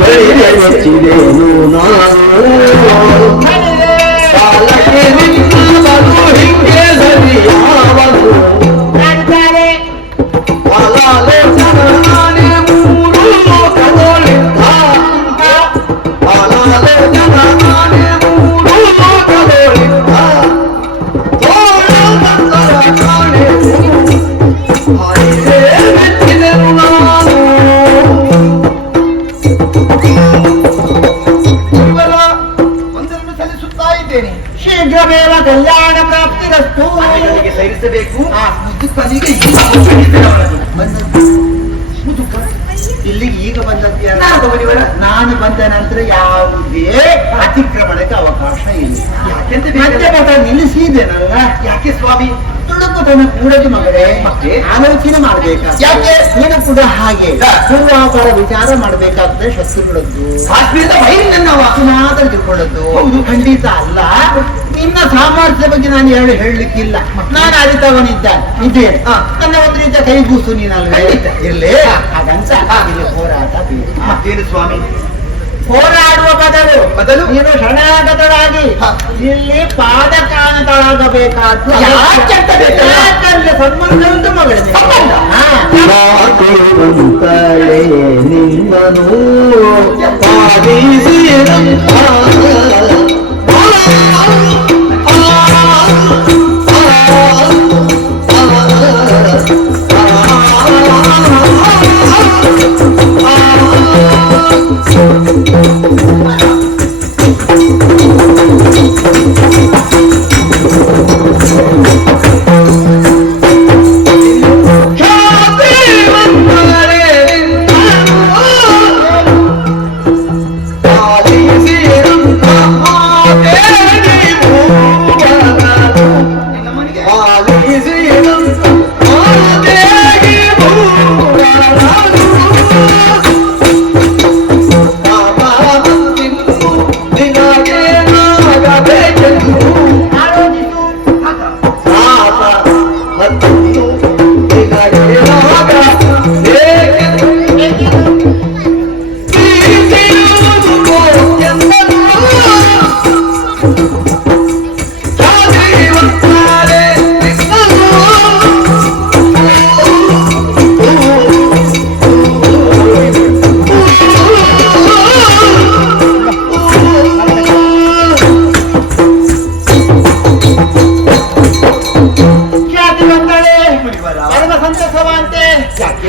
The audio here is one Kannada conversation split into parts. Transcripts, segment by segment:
ಮೆಚ್ಚಿದೇನು ನಾನು ಕಾಲಕ್ಕೆ ನಿನ್ನ ಬಲು ಹಿಂಗೆ ಸರಿಯಾವನು ಅಲಾಲೋಚನೆ ಮೂರು ಲೋಕದೊಳಿದ್ದ ಅಲಾಲೋಚನೆ ಮೂರು ಲೋಕದೊಳಿದ್ದ ಕಾಣೆ ಮೆಚ್ಚಿದೆನು ನಾನು ಶೀಘ್ರವೇವ ಕಲ್ಯಾಣ ಪ್ರಾಪ್ತಿರಸ್ತು. ಸರಿಸಬೇಕು ಇಲ್ಲಿಗೆ ಈಗ ಬಂದದ್ಯ ನಾನು ಬಂದ ನಂತರ ಯಾವುದೇ ಅತಿಕ್ರಮಣಕ್ಕೆ ಅವಕಾಶ ಇಲ್ಲ. ಯಾಕೆಂತ ನಿಲ್ಲಿಸಿದ್ದೇನಲ್ಲ. ಯಾಕೆ ಸ್ವಾಮಿ? ತುಡುಕುತನ ಕೂಡಲಿ ಮಗಳೇ ಆಲೋಚನೆ ಮಾಡ್ಬೇಕಾ. ಯಾಕೆ ನೀನು ಕೂಡ ಹಾಗೆ ಪೂರ್ವಾಪಾರ ವಿಚಾರ ಮಾಡ್ಬೇಕಾದ್ರೆ ಶತ್ರುಗಳದ್ದು ಮಾತ್ರ ತಿಳ್ಕೊಳ್ಳದ್ದು ಖಂಡಿತ ಅಲ್ಲ. ನಿನ್ನ ಸಾಮರ್ಥ್ಯ ಬಗ್ಗೆ ನಾನು ಹೇಳಲಿಕ್ಕಿಲ್ಲ. ನಾನು ಅರಿತವನಿದ್ದ ಇದ್ದೇನೆ. ನನ್ನ ಒಂದು ರೀತಿಯ ಕೈಗೂಸು ನೀನಲ್ವೇ ಇರ್ಲಿ. ಹಾಗಂತ ಇಲ್ಲಿ ಹೋರಾಟ ಮತ್ತೇನು ಸ್ವಾಮಿ? ಹೋರಾಡುವ ಬದಲು ನೀನು ಶರಣಾಗತರಾಗಿ ಇಲ್ಲಿ ಪಾದಕಾನತಳಾಗಬೇಕಾದ್ದು. ಯಾಕಂದ್ರೆ ಸಂಬಂಧ ಉಂಟು ಮಗಳಿಗೆ. ನಿನ್ನನು ಪಾದಿಸಿದಂತ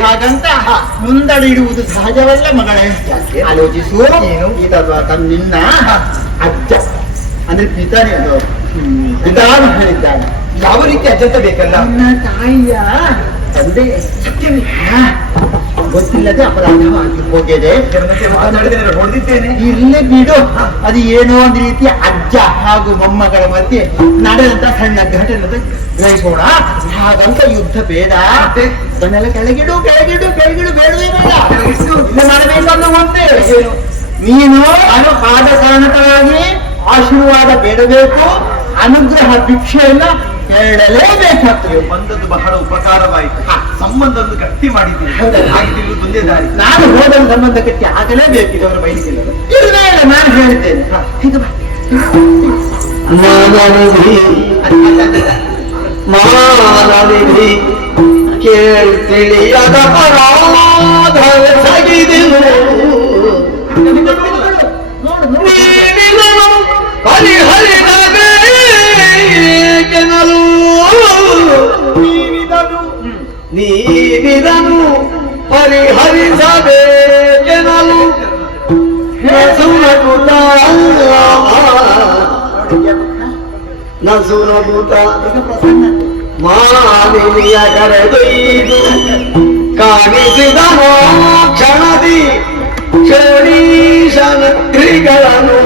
ಹಾಗಂತ ಮುಂದಡಿ ಇಡುವುದು ಸಹಜವಲ್ಲ ಮಗಳೇ. ಆಲೋಚಿಸು. ನಿನ್ನ ಅಜ್ಜ ಅಂದ್ರೆ ಪಿತಾನೆ ಪಿತಾನು ಹೇಳಿದ್ದಾನೆ. ಯಾವ ರೀತಿ ಅಜ್ಜಂತ ಬೇಕಲ್ಲ? ನನ್ನ ತಾಯಿಯ ತಂದೆ ಗೊತ್ತಿಲ್ಲದೆ ಅಪರಾಧವಾಗಿ ಹೋಗಿದೆ. ಹೊಡೆದಿದ್ದೇನೆ. ಇಲ್ಲೇ ಬಿಡು. ಅದು ಏನೋ ಒಂದು ರೀತಿಯ ಅಜ್ಜ ಹಾಗೂ ಮೊಮ್ಮಗಳ ಮಧ್ಯೆ ನಡೆದಂತ ಸಣ್ಣ ಘಟನೆ ಗ್ರಹಿಸೋಣ. ಹಾಗಂತ ಯುದ್ಧ ಬೇಡ. ಅದನ್ನೆಲ್ಲ ಕೆಳಗಿಡು ಕೆಳಗಿಡು ಕೆಳಗಿಡು ಬೇಡವೇ ಬೇಡ. ಇಲ್ಲ ಮಾಡಬೇಕನ್ನುವಂತೆ ನೀನು ಪಾದ ಕಾರಣಕರಾಗಿ ಆಶೀರ್ವಾದ ಬೇಡಬೇಕು. ಅನುಗ್ರಹ ಭಿಕ್ಷೆಯನ್ನ ಹೇಳಲೇಬೇಕಾಗ್ತದೆ. ಬಂದದ್ದು ಬಹಳ ಉಪಕಾರವಾಯಿತು. ಸಂಬಂಧವನ್ನು ಗಟ್ಟಿ ಮಾಡಿದ್ದೀನಿ. ಒಂದೇ ದಾರಿ. ನಾನು ಹೋದ ಸಂಬಂಧ ಗಟ್ಟಿ ಆಗಲೇಬೇಕಿದೆ. ಅವರ ಬಯಲಿಕ್ಕಿಲ್ಲ. ಇಲ್ಲ ನಾನು ಹೇಳ್ತೇನೆ. ಮಾನವಿಧಿ ಕೇಳ್ತಿಳಿಯದ ಪರಾಧ ಸಗಿದೆನು ಪರಿಹರಿಸಬೇಕೆನಲು ನೀನಿದನು ಪರಿಹರಿಸಬೇಕೆನಲು ನಸುನಗುತ್ತ ನಸುನಗುತ್ತ ಮಾನಿನಿಯ ಕರೆದೊಯ್ದು ಕಾಣಿಸಿದನೋ ಕ್ಷಣದಿ ಕ್ಷಣೀಶನ ಕ್ರಿಗಳನ್ನು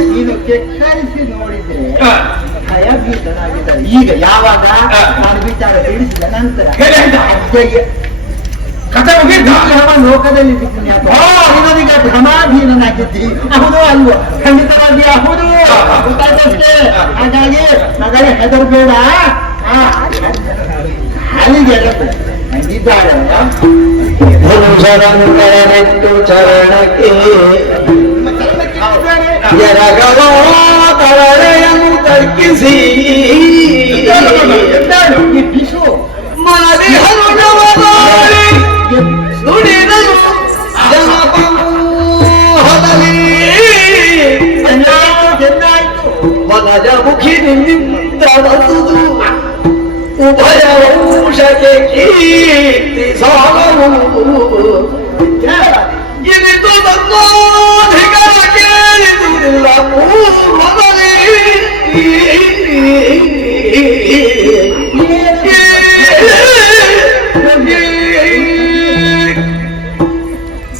ನೀನು ಕೆಕ್ಕರಿಸಿ ನೋಡಿದ್ರೆ ಭಯಭೀತನಾಗಿದ್ದಾರೆ. ಈಗ ಯಾವಾಗ ನಾನು ವಿಚಾರ ತಿಳಿಸಿದ ನಂತರ ಲೋಕದಲ್ಲಿ ಭ್ರಮಾಧೀನನಾಗಿದ್ದಿ. ಹೌದು ಅಲ್ವೋ? ಖಂಡಿತವಾಗಿ ಹೌದು. ಹಾಗಾಗಿ ಮಗಳೇ ಹೆದರ್ಬೇಡ. ಹಾಲಿಗೆಲ್ಲ ಇದ್ದಾರೆ ಧನುಷರಂಕರನೆಟ್ಟು ಚರಣಕ್ಕೆ ಎರಗವೋ ತರಳೆಯನ್ನು ತರ್ಕಿಸಿ ಬಿಸು ಮನದಿ ಹನುಜವದಾರಿ ನುಡಿದನು ಜನಪಮೋಹದಲ್ಲಿ ಚೆನ್ನಾಯ್ತು. ವನಜ ಮುಖಿ ನಿನ್ನಿಂದ ಬಸುದು ಉಭಯ ವಂಶಕ್ಕೆ ಕೀರ್ತಿ ಸಾಲವು ಇನಿತು ತನ್ನೋಧಿಕರ ಕೇಳಿದುದಿಲ್ಲ ಪೂರ್ವದಲ್ಲಿ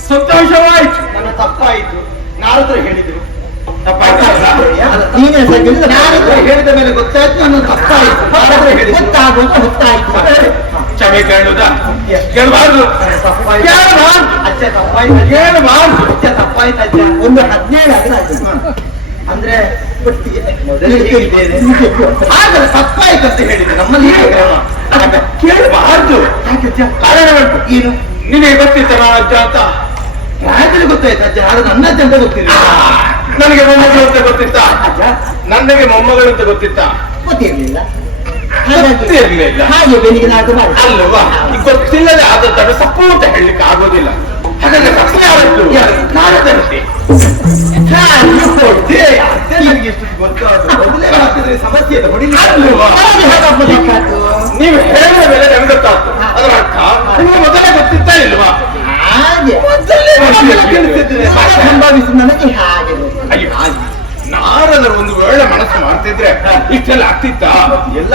ಸಂತೋಷವಾಯ್ತು. ನನ್ನ ತಪ್ಪಾಯಿತು. ನಾರದ್ರು ಹೇಳಿದ್ರು ನೀನೇ ಸಜ್ಜನಿಂದ ನಾರದ್ರು ಹೇಳಿದ ಮೇಲೆ ಗೊತ್ತಾಯ್ತು ನನ್ನ ತಪ್ಪಾಯಿತು. ನಾರದ್ರು ಹೇಳಿದ್ರು ಗೊತ್ತಾಗುವಂತ ಗೊತ್ತಾಯ್ತು. ಕ್ಷಮೆ ಕೇಳುವುದಾ? ಕೇಳಬಾರ್ದು. ಅಜ್ಜ ತಪ್ಪಾಯ್ತು. ಕೇಳಬಾರ್ದು. ಅಜ್ಜ ತಪ್ಪಾಯ್ತು ಅಜ್ಜ. ಒಂದು 17 ಆಗಿಲ್ಲ ಅಂದ್ರೆ ಒಟ್ಟಿಗೆ ಮೊದಲೇ ಹೇಳಿದ್ದೇನೆ. ಆದರೆ ತಪ್ಪಾಯ್ತು ಅಂತ ಹೇಳಿದೆ. ನಮ್ಮಲ್ಲಿ ಕೇಳಬಾರ್ದು. ಕಾರಣ ಉಂಟು. ಏನು ನಿನಗೆ ಗೊತ್ತಿತ್ತ ನಾನು ಅಜ್ಜ ಅಂತ? ಪ್ರಾಯದಲ್ಲಿ ಗೊತ್ತಾಯ್ತು ಅಜ್ಜ. ಆದ್ರೆ ನನ್ನ ಅಜ್ಜ ಅಂತ ಗೊತ್ತಿಲ್ಲ. ನನಗೆ ಮೊಮ್ಮಗಳು ಅಂತ ಗೊತ್ತಿತ್ತ ಅಜ್ಜ? ನನಗೆ ಮೊಮ್ಮಗಳು ಅಂತ ಗೊತ್ತಿತ್ತ? ಗೊತ್ತಿರ್ಲಿಲ್ಲ. ಗೊತ್ತಿರ್ಲಿಲ್ಲ. ಹಾಗೆ ಬೆಳಿಗ್ಗೆ ನಾಲ್ಕು ಮಾಡಿ ಅಲ್ವಾ? ಗೊತ್ತಿಲ್ಲದೆ ಆದದ್ದನ್ನು ತಪ್ಪು ಅಂತ ಹೇಳಲಿಕ್ಕೆ ಆಗೋದಿಲ್ಲ. ಹಾಗಾದ್ರೆ ತಪ್ಪು ಯಾರದ್ದು? ನಾನು ತರಿಸಿ ನನಗೆ ಎಷ್ಟು ಗೊತ್ತಾದ್ರು ಮೊದಲೇ ಹಾಕಿದ್ರೆ ಸಮಸ್ಯೆ ಇದೆ. ಹೊಡಿಲಿಲ್ಲ. ನೀವು ಹೇಳಿದ ಮೇಲೆ ನಮ್ಗೆ ಗೊತ್ತಾಗ್ತು. ಅದರ ಅರ್ಥ ನಿಮಗೆ ಮೊದಲೇ ಗೊತ್ತಿತ್ತಾ ಇಲ್ವಾ? ಹಾಗೆ ಕೇಳಿಸಿದ್ರೆ ಸಂಭಾವಿಸಿ ನನಗೆ ಹಾಗೆ ಗೊತ್ತು. ಅಯ್ಯೋ, ನಾರದರು ಒಂದು ವೇಳೆ ಮನಸ್ಸು ಮಾಡ್ತಿದ್ರೆ ಇಷ್ಟೆಲ್ಲ ಆಗ್ತಿತ್ತ? ಎಲ್ಲ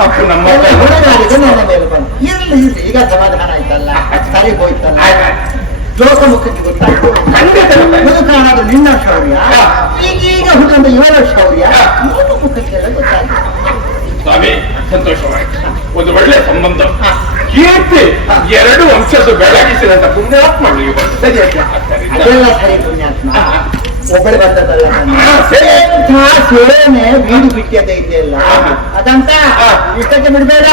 ತಪ್ಪು ನಮ್ಮ ಹೊರಗಾಡಿಗೆ ನನ್ನ ಮೇಲೆ ಬಂದು ಇರ್ಲಿ ಇರ್ಲಿ, ಈಗ ಸಮಾಧಾನ ಆಯ್ತಲ್ಲ, ಸರಿ ಹೋಯ್ತಲ್ಲ, ಲೋಕಮುಖಕ್ಕೆ ಗೊತ್ತಾಯ್ತು. ಮುದುಕಾಣದ ನಿನ್ನ ಶೌರ್ಯ, ಈಗೀಗ ಹುಟ್ಟಂತ ಇವರ ಶೌರ್ಯ ಲೋಕಮುಖಕ್ಕೆಲ್ಲ ಗೊತ್ತಾಯ್ತು. ಸ್ವಾಮಿ, ಸಂತೋಷವಾಯ್ತು. ಒಂದು ಒಳ್ಳೆ ಸಂಬಂಧ, ಕೀರ್ತಿ, ಎರಡು ವಂಶದ ಬೆಳಗಿಸಿದಂತ ಪುಣ್ಯಾತ್ಮ ಸರಿ. ಅದೆಲ್ಲ ಸರಿ ಪುಣ್ಯಾತ್ಮ. ಒಬ್ಬಳೆ ಬಂದದಲ್ಲ ಸೇನೆ ಬೀಡು ಬಿಟ್ಟಿಯದ ಇದೆಯಲ್ಲ ಅದಂತ ಇಷ್ಟಕ್ಕೆ ಬಿಡ್ಬೇಡ.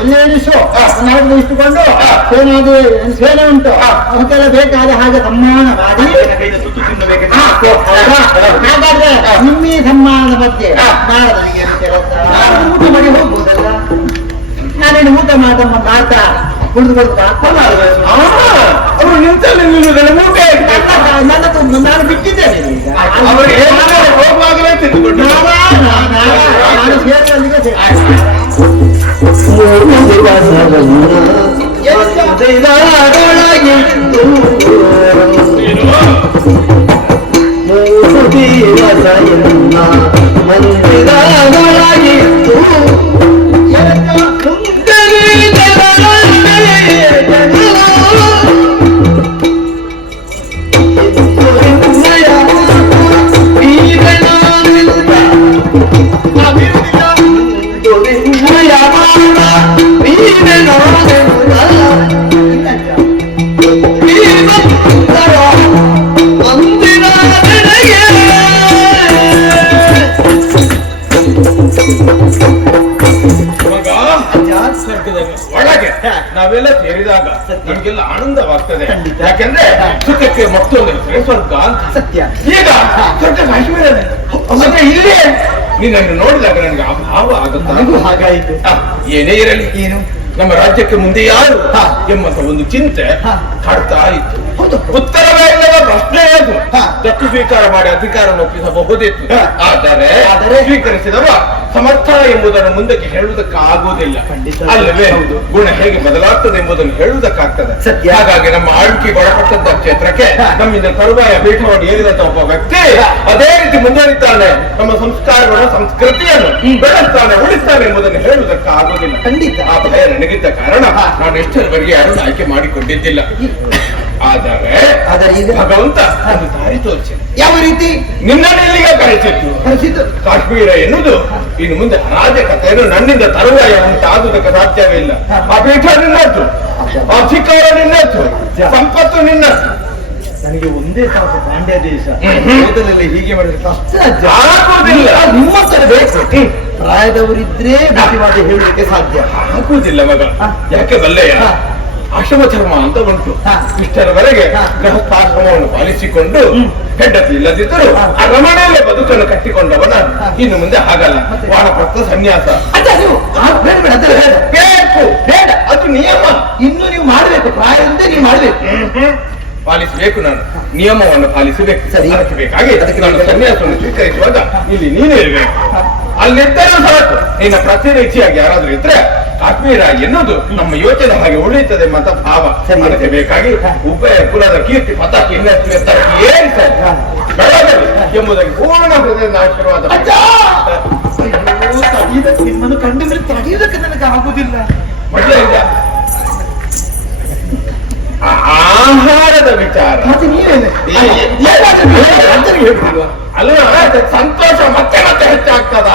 ಇಲ್ಲಿ ಎಣಿಸು ನಾಲ್ಕು ಇಷ್ಟುಕೊಂಡು ಸೇನೆ ಉಂಟು, ಅವಕ್ಕೆಲ್ಲ ಬೇಕಾದ ಹಾಗೆ ಸಮ್ಮಾನ ಮಾಡಿ. ಹಾಗಾದ್ರೆ ನಿಮ್ಮಿ ಸಮ್ಮಾನದ ಮಧ್ಯೆ ನಾರದನಿಗೆ ಊಟ ಮಾಡಿ ಹೋಗ್ಬೋದಲ್ಲ. ನಾನೇನು ಊಟ ಮಾಡ್ತಾ ಕುಡಿದು ಅವರು ನಿಂತಲ್ಲಿ ನಿಲ್ಲುವುದಲ್ಲ, ಊಟ ನಾನು ಬಿಟ್ಟಿದ್ದೇನೆ ಈಗ. ಹೋಗುವಾಗಲೇ ತಿಂದುಕೊಂಡು ನಾನು ಸೇರಿದಲ್ಲಿಗೆ ಮಂದಿರದೊಳಗಿತ್ತು ಒಳಗೆ ನಾವೆಲ್ಲ ಸೇರಿದಾಗ ನಮ್ಗೆಲ್ಲ ಆನಂದವಾಗ್ತದೆ. ಯಾಕೆಂದ್ರೆ ಸುಖಕ್ಕೆ ಮತ್ತೊಂದು ಹೆಸರೇ ಸ್ವರ್ಗ ಅಂತ. ಸತ್ಯ. ಈಗ ಸ್ವರ್ಗ ಕಾಶ್ಮೀರನೇ. ಮತ್ತೆ ಇಲ್ಲೇ ನಿನ್ನನ್ನು ನೋಡಿದಾಗ ನನಗೆ ಅಭಾವ ಆಗುತ್ತೆ. ನನಗೂ ಹಾಗಾಯಿತು. ಏನೇ ಇರಲಿ, ಏನು ನಮ್ಮ ರಾಜ್ಯಕ್ಕೆ ಮುಂದೆ ಯಾರು ಎಂಬಂತ ಒಂದು ಚಿಂತೆ ಕಾಡ್ತಾ ಇತ್ತು. ಉತ್ತರವೇ ಇಲ್ಲದ ಪ್ರಶ್ನೆ ಅದು. ದತ್ತು ಸ್ವೀಕಾರ ಮಾಡಿ ಅಧಿಕಾರ ಒಪ್ಪಿಸಬಹುದಿತ್ತು. ಆದರೆ ಸ್ವೀಕರಿಸಿದವ ಸಮರ್ಥ ಎಂಬುದನ್ನು ಮುಂದಕ್ಕೆ ಹೇಳುವುದಕ್ಕಾಗುವುದಿಲ್ಲ. ಅಲ್ಲವೇ? ಗುಣ ಹೇಗೆ ಬದಲಾಗ್ತದೆ ಎಂಬುದನ್ನು ಹೇಳುವುದಕ್ಕಾಗ್ತದೆ. ಹಾಗಾಗಿ ನಮ್ಮ ಆಳ್ವಿಕೆ ಒಳಪಟ್ಟಂತ ಕ್ಷೇತ್ರಕ್ಕೆ ನಮ್ಮಿಂದ ತರುವಾಯ ಪೀಠವನ್ನು ಏರಿದಂತ ಒಬ್ಬ ವ್ಯಕ್ತಿ ಅದೇ ರೀತಿ ಮುಂದುವರಿತಾನೆ. ನಮ್ಮ ಸಂಸ್ಕಾರಗಳು ಸಂಸ್ಕೃತಿಯನ್ನು ಬೆಳೆಸ್ತಾನೆ, ಉಳಿಸ್ತಾನೆ ಎಂಬುದನ್ನು ಹೇಳುವುದಕ್ಕಾಗುವುದಿಲ್ಲ. ಖಂಡಿತ. ಆ ಭಯ ನನಗಿದ್ದ ಕಾರಣ ನಾನು ಎಷ್ಟರವರೆಗೆ ಯಾರನ್ನು ಆಯ್ಕೆ ಮಾಡಿಕೊಂಡಿದ್ದಿಲ್ಲ. ಆದರೆ ಈಗ ಭಗವಂತ ಒಂದು ದಾರಿ ತೋರಿಸಿದ. ಯಾವ ರೀತಿ? ನಿನ್ನನ್ನು ಇಲ್ಲಿಗೆ ಕರೆಸಿದ್ದು. ಕಾಶ್ಮೀರ ಎನ್ನುವುದು ಇನ್ನು ಮುಂದೆ ಅರಾಜಕತೆಯನ್ನು ನನ್ನಿಂದ ತರುವಾಯ ಉಂಟಾಗುವುದಕ್ಕೆ ಸಾಧ್ಯವೇ ಇಲ್ಲ. ಆ ಪೀಠ ನಿನ್ನದ್ದು, ಅಧಿಕಾರ ನಿನ್ನದ್ದು, ಸಂಪತ್ತು ನಿನ್ನದ್ದು. ನನಗೆ ಒಂದೇ ಸಾಕು ಪಾಂಡ್ಯ ದೇಶ. ಮೊದಲೆಲ್ಲ ಹೀಗೆ ಮಾಡಿದ್ರೆ ಕಷ್ಟ ಆಗುವುದಿಲ್ಲ. ಮಾಡಬೇಕು. ಪ್ರಾಯದವರಿದ್ರೆ ಬುದ್ಧಿವಾದ ಹೇಳಲಿಕ್ಕೆ ಸಾಧ್ಯ ಆಗುವುದಿಲ್ಲ ಮಗ. ಯಾಕೆ ಬಲ್ಲೆಯ? ಆಶ್ರಮ ಧರ್ಮ ಅಂತ ಉಂಟು. ಇಷ್ಟರವರೆಗೆ ಗೃಹಸ್ಥಾಶ್ರಮವನ್ನು ಪಾಲಿಸಿಕೊಂಡು ಹೆಂಡತಿ ಇಲ್ಲದಿದ್ದರೂ ಆ ರಮಣೆಯಲ್ಲೇ ಬದುಕನ್ನು ಕಟ್ಟಿಕೊಂಡವನ ಇನ್ನು ಮುಂದೆ ಹಾಗಲ್ಲ. ವಾನಪ್ರಸ್ಥ ಸನ್ಯಾಸ ಬೇಕು. ಬೇಡ, ಅದು ನಿಯಮ. ಇನ್ನು ನೀವು ಮಾಡಬೇಕು, ಪ್ರಾಯದಿಂದ ನೀವು ಮಾಡಬೇಕು. ಪಾಲಿಸಬೇಕು. ನಾನು ನಿಯಮವನ್ನು ಪಾಲಿಸಬೇಕು. ಅದಕ್ಕೆ ಬೇಕಾಗಿ ನಾನು ಸನ್ಯಾಸವನ್ನು ಸ್ವೀಕರಿಸುವಾಗ ಇಲ್ಲಿ ನೀನೇ ಇರಬೇಕು. ಅಲ್ಲಿದ್ದರೂ ಸಾಕು. ನಿನ್ನ ಪ್ರತಿನಿಧಿಯಾಗಿ ಯಾರಾದ್ರೂ ಇದ್ರೆ ಕಾಶ್ಮೀರ ಎನ್ನುವುದು ನಮ್ಮ ಯೋಚನೆ ಹಾಗೆ ಉಳಿಯುತ್ತದೆ ಅಂತ ಭಾವ. ಅದಕ್ಕೆ ಬೇಕಾಗಿ ಉಭಯ ಕುಲದ ಕೀರ್ತಿ ಪತಾಕ ಬೆಳಗಲಿ ಎಂಬುದಾಗಿ ಪೂರ್ಣ ಹೃದಯದ ಆಶೀರ್ವಾದ. ನಿಮ್ಮನ್ನು ಕಂಡಿದ್ರೆ ತಡೆಯುವುದಕ್ಕೆ ನನಗೆ ಆಗುದಿಲ್ಲ. ಆಹಾರದ ವಿಚಾರ ಮತ್ತೆ ನೀವೇನೆ ಅಲ್ವಾ? ಸಂತೋಷ ಮತ್ತೆ ಮತ್ತೆ ಹೆಚ್ಚಾಗ್ತದ.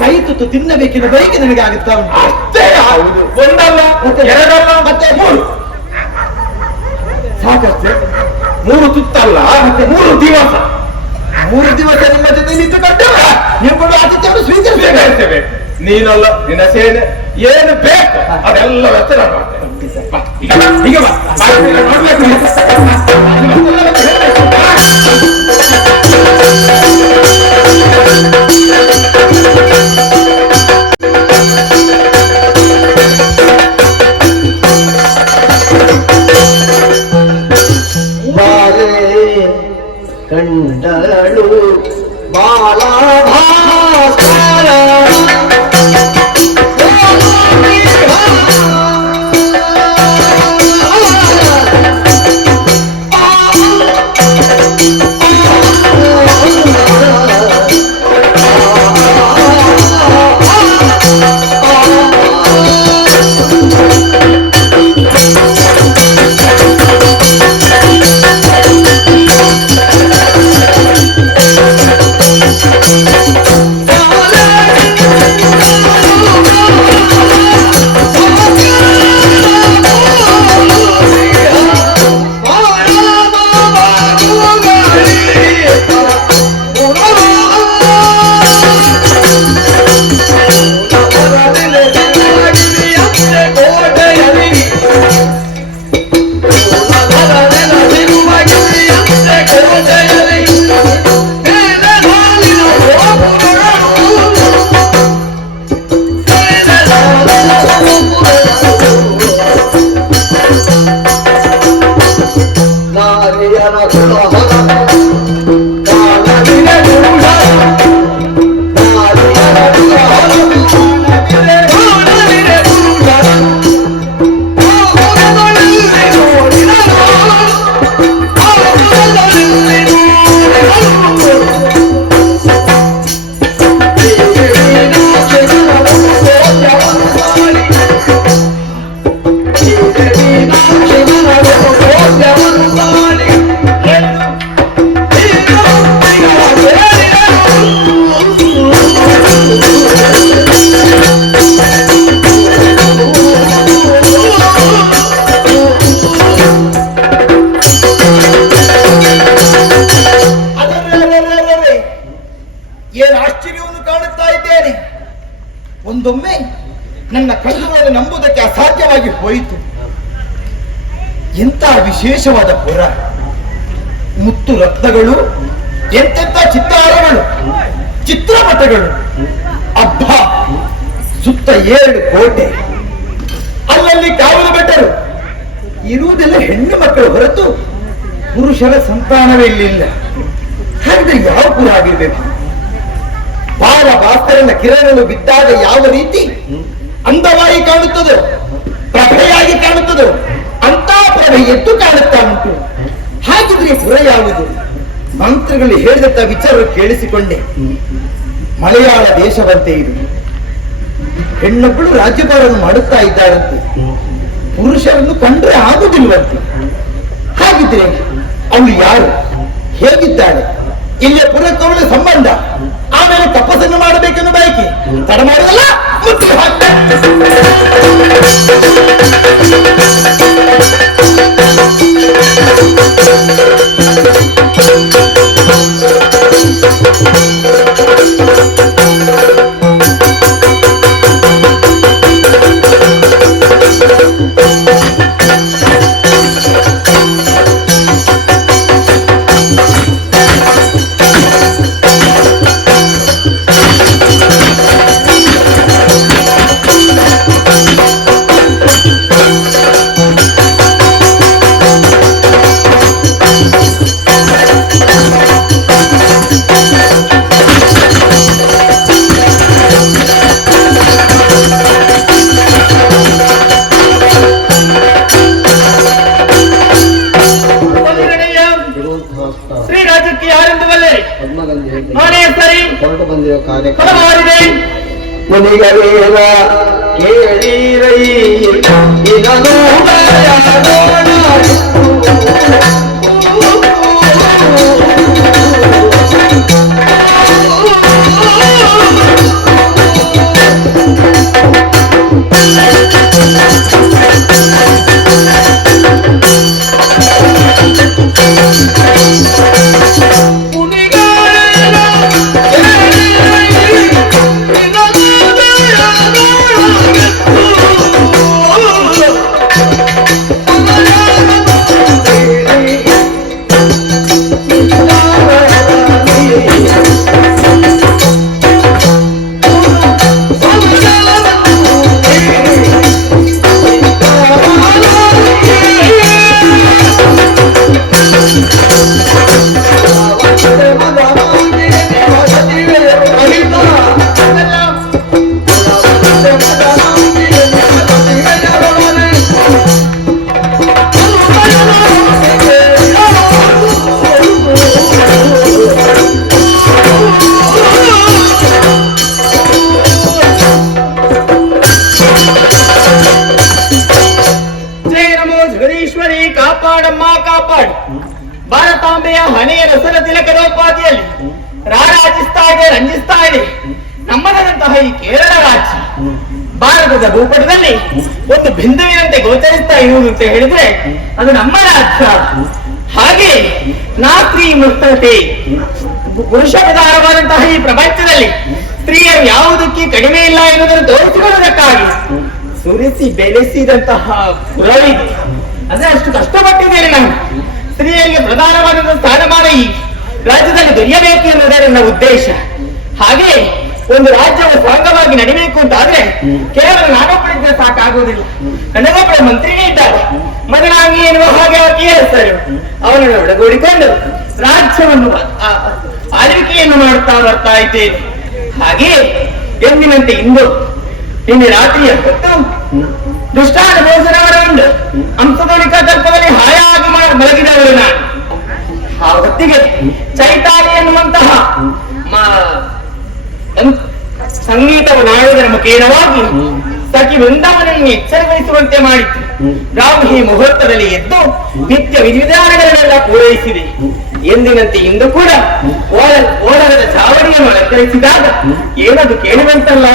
ಕೈ ತುತ್ತು ತಿನ್ನಬೇಕಿನ ಬೈಕೆ ನನಗೆ ಆಗುತ್ತಾ ಉಂಟು. ಅಷ್ಟೇ. ಹೌದು. ಒಂದಲ್ಲ, ಎರಡಲ್ಲ, ಮತ್ತೆ ಮೂರು. ಸಾಕಷ್ಟೇ. 3 ತುತ್ತಲ್ಲ, ಮತ್ತೆ 3 ದಿವಸ. 3 ದಿವಸ ನಿಮ್ಮ ಜೊತೆ ನಿಂತುಕೊಂಡು ನೀವು ಕೊಡುವ ಆತಿಥ್ಯವನ್ನು ಸ್ವೀಕರಿಸಬೇಕು. ನೀನಲ್ಲ, ನಿನ್ನ ಸೇನೆ ಏನು ಬೇಕು ಅದೆಲ್ಲ ವ್ಯವಸ್ಥೆ ನಾನು ಮಾಡ್ತೇನೆ. ಹೀಗೆ ಬಾ. ಬಾಲೆ ಕಂಡಳು ಬಾಲಭಾಸ್ಕರ ಒಂದೊಮ್ಮೆ ನನ್ನ ಕಣ್ಣುಗಳನ್ನು ನಂಬುವುದಕ್ಕೆ ಅಸಾಧ್ಯವಾಗಿ ಹೋಯಿತು. ಎಂಥ ವಿಶೇಷವಾದ ಪುರ, ಮುತ್ತು ರತ್ನಗಳು, ಎಂತೆಂಥ ಚಿತ್ತಾರಗಳು, ಚಿತ್ರಪಟಗಳು, ಅಬ್ಬ ಸುತ್ತ 7 ಕೋಟೆ, ಅಲ್ಲಲ್ಲಿ ಕಾವಲು ಭಟರು. ಇರುವುದೆಲ್ಲ ಹೆಣ್ಣು ಮಕ್ಕಳು ಹೊರತು ಪುರುಷರ ಸಂತಾನವೇ ಇಲ್ಲಿಲ್ಲ. ಹಾಗಿದ್ರೆ ಯಾವ ಪುರ ಆಗಿರ್ಬೇಕು? ಬಾಲ ಭಾಸ್ಕರನ ಕಿರಣಗಳು ಬಿದ್ದಾಗ ಯಾವ ರೀತಿ ಅಂದವಾಗಿ ಕಾಣುತ್ತದೋ, ಪ್ರಭೆಯಾಗಿ ಕಾಣುತ್ತದೋ, ಅಂತ ಪ್ರಭೆ ಎದ್ದು ಕಾಣುತ್ತಾ ಉಂಟು. ಹಾಗಿದ್ರೆ ಪುರ ಯಾವುದು? ಮಂತ್ರಿಗಳು ಹೇಳಿದಂತ ವಿಚಾರ ಕೇಳಿಸಿಕೊಂಡೆ. ಮಲಯಾಳ ದೇಶವಂತೆ ಇದು. ಹೆಣ್ಣೊಬ್ಬಳು ರಾಜ್ಯಭಾರವನ್ನು ಮಾಡುತ್ತಾ ಇದ್ದಾರಂತೆ, ಪುರುಷರನ್ನು ಕಂಡ್ರೆ ಆಗುದಿಲ್ವಂತೆ. ಹಾಗಿದ್ರೆ ಅವಳು ಯಾರು, ಹೇಗಿದ್ದಾಳೆ, ಇಲ್ಲಿಯ ಪುರಕ್ಕವಳ ಸಂಬಂಧ, ಆಮೇಲೆ ತಪಸ್ಸನ್ನು ಮಾಡಬೇಕೆನ್ನು ಬಯಕೆ, ತಡ ಮಾಡುವಲ್ಲ ಮುಚ್ಚಿ ಹಾಕ್ತಾರೆ. ಆಲಿಸಬಲ್ಲರಿ. ಪದ್ಮಗಂಧಿ ಹೇಗೆ ನಾನೇ ಸರಿ ಹೊರಟು ಬಂದಿರೋ ಕಾರ್ಯಕ್ರಮ ಹೊರಮಾಡಿದೆ. ಮುನಿಗವೇರ ಕೇಳಿರೈ ಇದನು ಭಾರತಾಂಬೆಯ ಹಣೆಯ ರಸದ ತಿಲಕದೋಪಾದಿಯಲ್ಲಿ ರಾರಾಜಿಸ್ತಾ ಇದೆ, ರಂಜಿಸ್ತಾ ಇದೆ ನಮ್ಮದಂತಹ ಈ ಕೇರಳ ರಾಜ್ಯ. ಭಾರತದ ಭೂಪಟದಲ್ಲಿ ಒಂದು ಬಿಂದುವಿನಂತೆ ಗೋಚರಿಸ್ತಾ ಇರುವುದು ಅಂತ ಹೇಳಿದ್ರೆ ಅದು ನಮ್ಮ ರಾಜ್ಯ. ಹಾಗೆ ನಾಸ್ತ್ರೀ ಮುಕ್ತತೆ ಪುರುಷ ಪ್ರಧಾನವಾದಂತಹ ಈ ಪ್ರಪಂಚದಲ್ಲಿ ಸ್ತ್ರೀಯರು ಯಾವುದಕ್ಕೆ ಕಡಿಮೆ ಇಲ್ಲ ಎನ್ನುವುದನ್ನು ತೋರಿಸಿಕೊಳ್ಳುವುದಕ್ಕಾಗಿ ಸುರಿಸಿ ಬೆಳೆಸಿದಂತಹ ಪುರವಿದೆ. ಅಂದ್ರೆ ಅಷ್ಟು ಕಷ್ಟಪಟ್ಟಿದ್ದೇನೆ ನಾನು. ಸ್ತ್ರೀಯರಿಗೆ ಪ್ರಧಾನವಾದಂತಹ ಸ್ಥಾನಮಾನ ಈ ರಾಜ್ಯದಲ್ಲಿ ದೊರೆಯಬೇಕು ಎನ್ನುವುದೇ ನನ್ನ ಉದ್ದೇಶ. ಹಾಗೆ ಒಂದು ರಾಜ್ಯವು ಸ್ವಾಂಗವಾಗಿ ನಡಿಬೇಕು ಅಂತ ಆದ್ರೆ ಕೇವಲ ನಾನೊಬ್ಬಳಿದ್ರೆ ಸಾಕಾಗುವುದಿಲ್ಲ. ನನಗೊಬ್ಬಳ ಮಂತ್ರಿನೇ ಇದ್ದಾರೆ, ಮದನಾಂಗಿ ಎನ್ನುವ ಹಾಗೆ ಹೆಸರು. ಅವನನ್ನು ಒಳಗೂಡಿಕೊಂಡು ರಾಜ್ಯವನ್ನು ಆಳ್ವಿಕೆಯನ್ನು ಮಾಡುತ್ತಾ ಬರ್ತಾ ಇದ್ದೇನೆ. ಹಾಗೆ ಎಂದಿನಂತೆ ಇಂದು ನಿನ್ನೆ ರಾತ್ರಿಯ ಹೊತ್ತು ದುಷ್ಟಾನ ಭೋಜನವನ್ನು ಹಂಸದೋಲಿಕ ತರ್ಕದಲ್ಲಿ ಹಾಯಾಗಿ ಮಲಗಿದವರು ನಾನು. ಆ ಹೊತ್ತಿಗೆ ಚೈತಾಲಿ ಎನ್ನುವಂತಹ ಸಂಗೀತವು ನಾಡುವುದರ ಮುಖೇನವಾಗಿ ಸಖಿ ವೃಂದಾವನನ್ನು ಎಚ್ಚರಗೊಳಿಸುವಂತೆ ಮಾಡಿತ್ತು. ಬ್ರಾಹ್ಮಿ ಮುಹೂರ್ತದಲ್ಲಿ ಎದ್ದು ನಿತ್ಯ ವಿಧಿವಿಧಾನಗಳನ್ನೆಲ್ಲ ಪೂರೈಸಿದೆ. ಎಂದಿನಂತೆ ಇಂದು ಕೂಡ ಓಡರದ ಚಾವಡಿಯನ್ನು ಅಲಂಕರಿಸಿದಾಗ ಏನದು ಕೇಳುವಂತಲ್ಲ.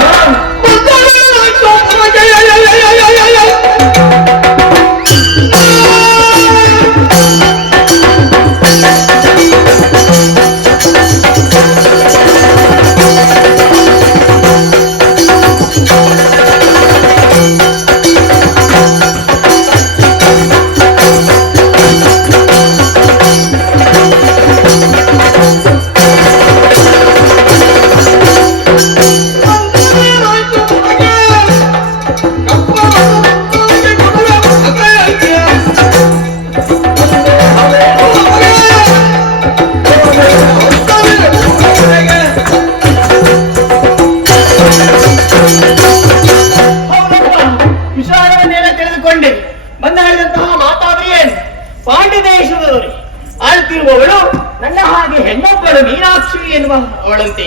ಆಳ್ತಿರುವವಳು ನನ್ನ ಹಾಗೆ ಹೆಣ್ಣೊಬ್ಬಳು ಮೀನಾಕ್ಷಿ ಎನ್ನುವ ಅವಳಂತೆ.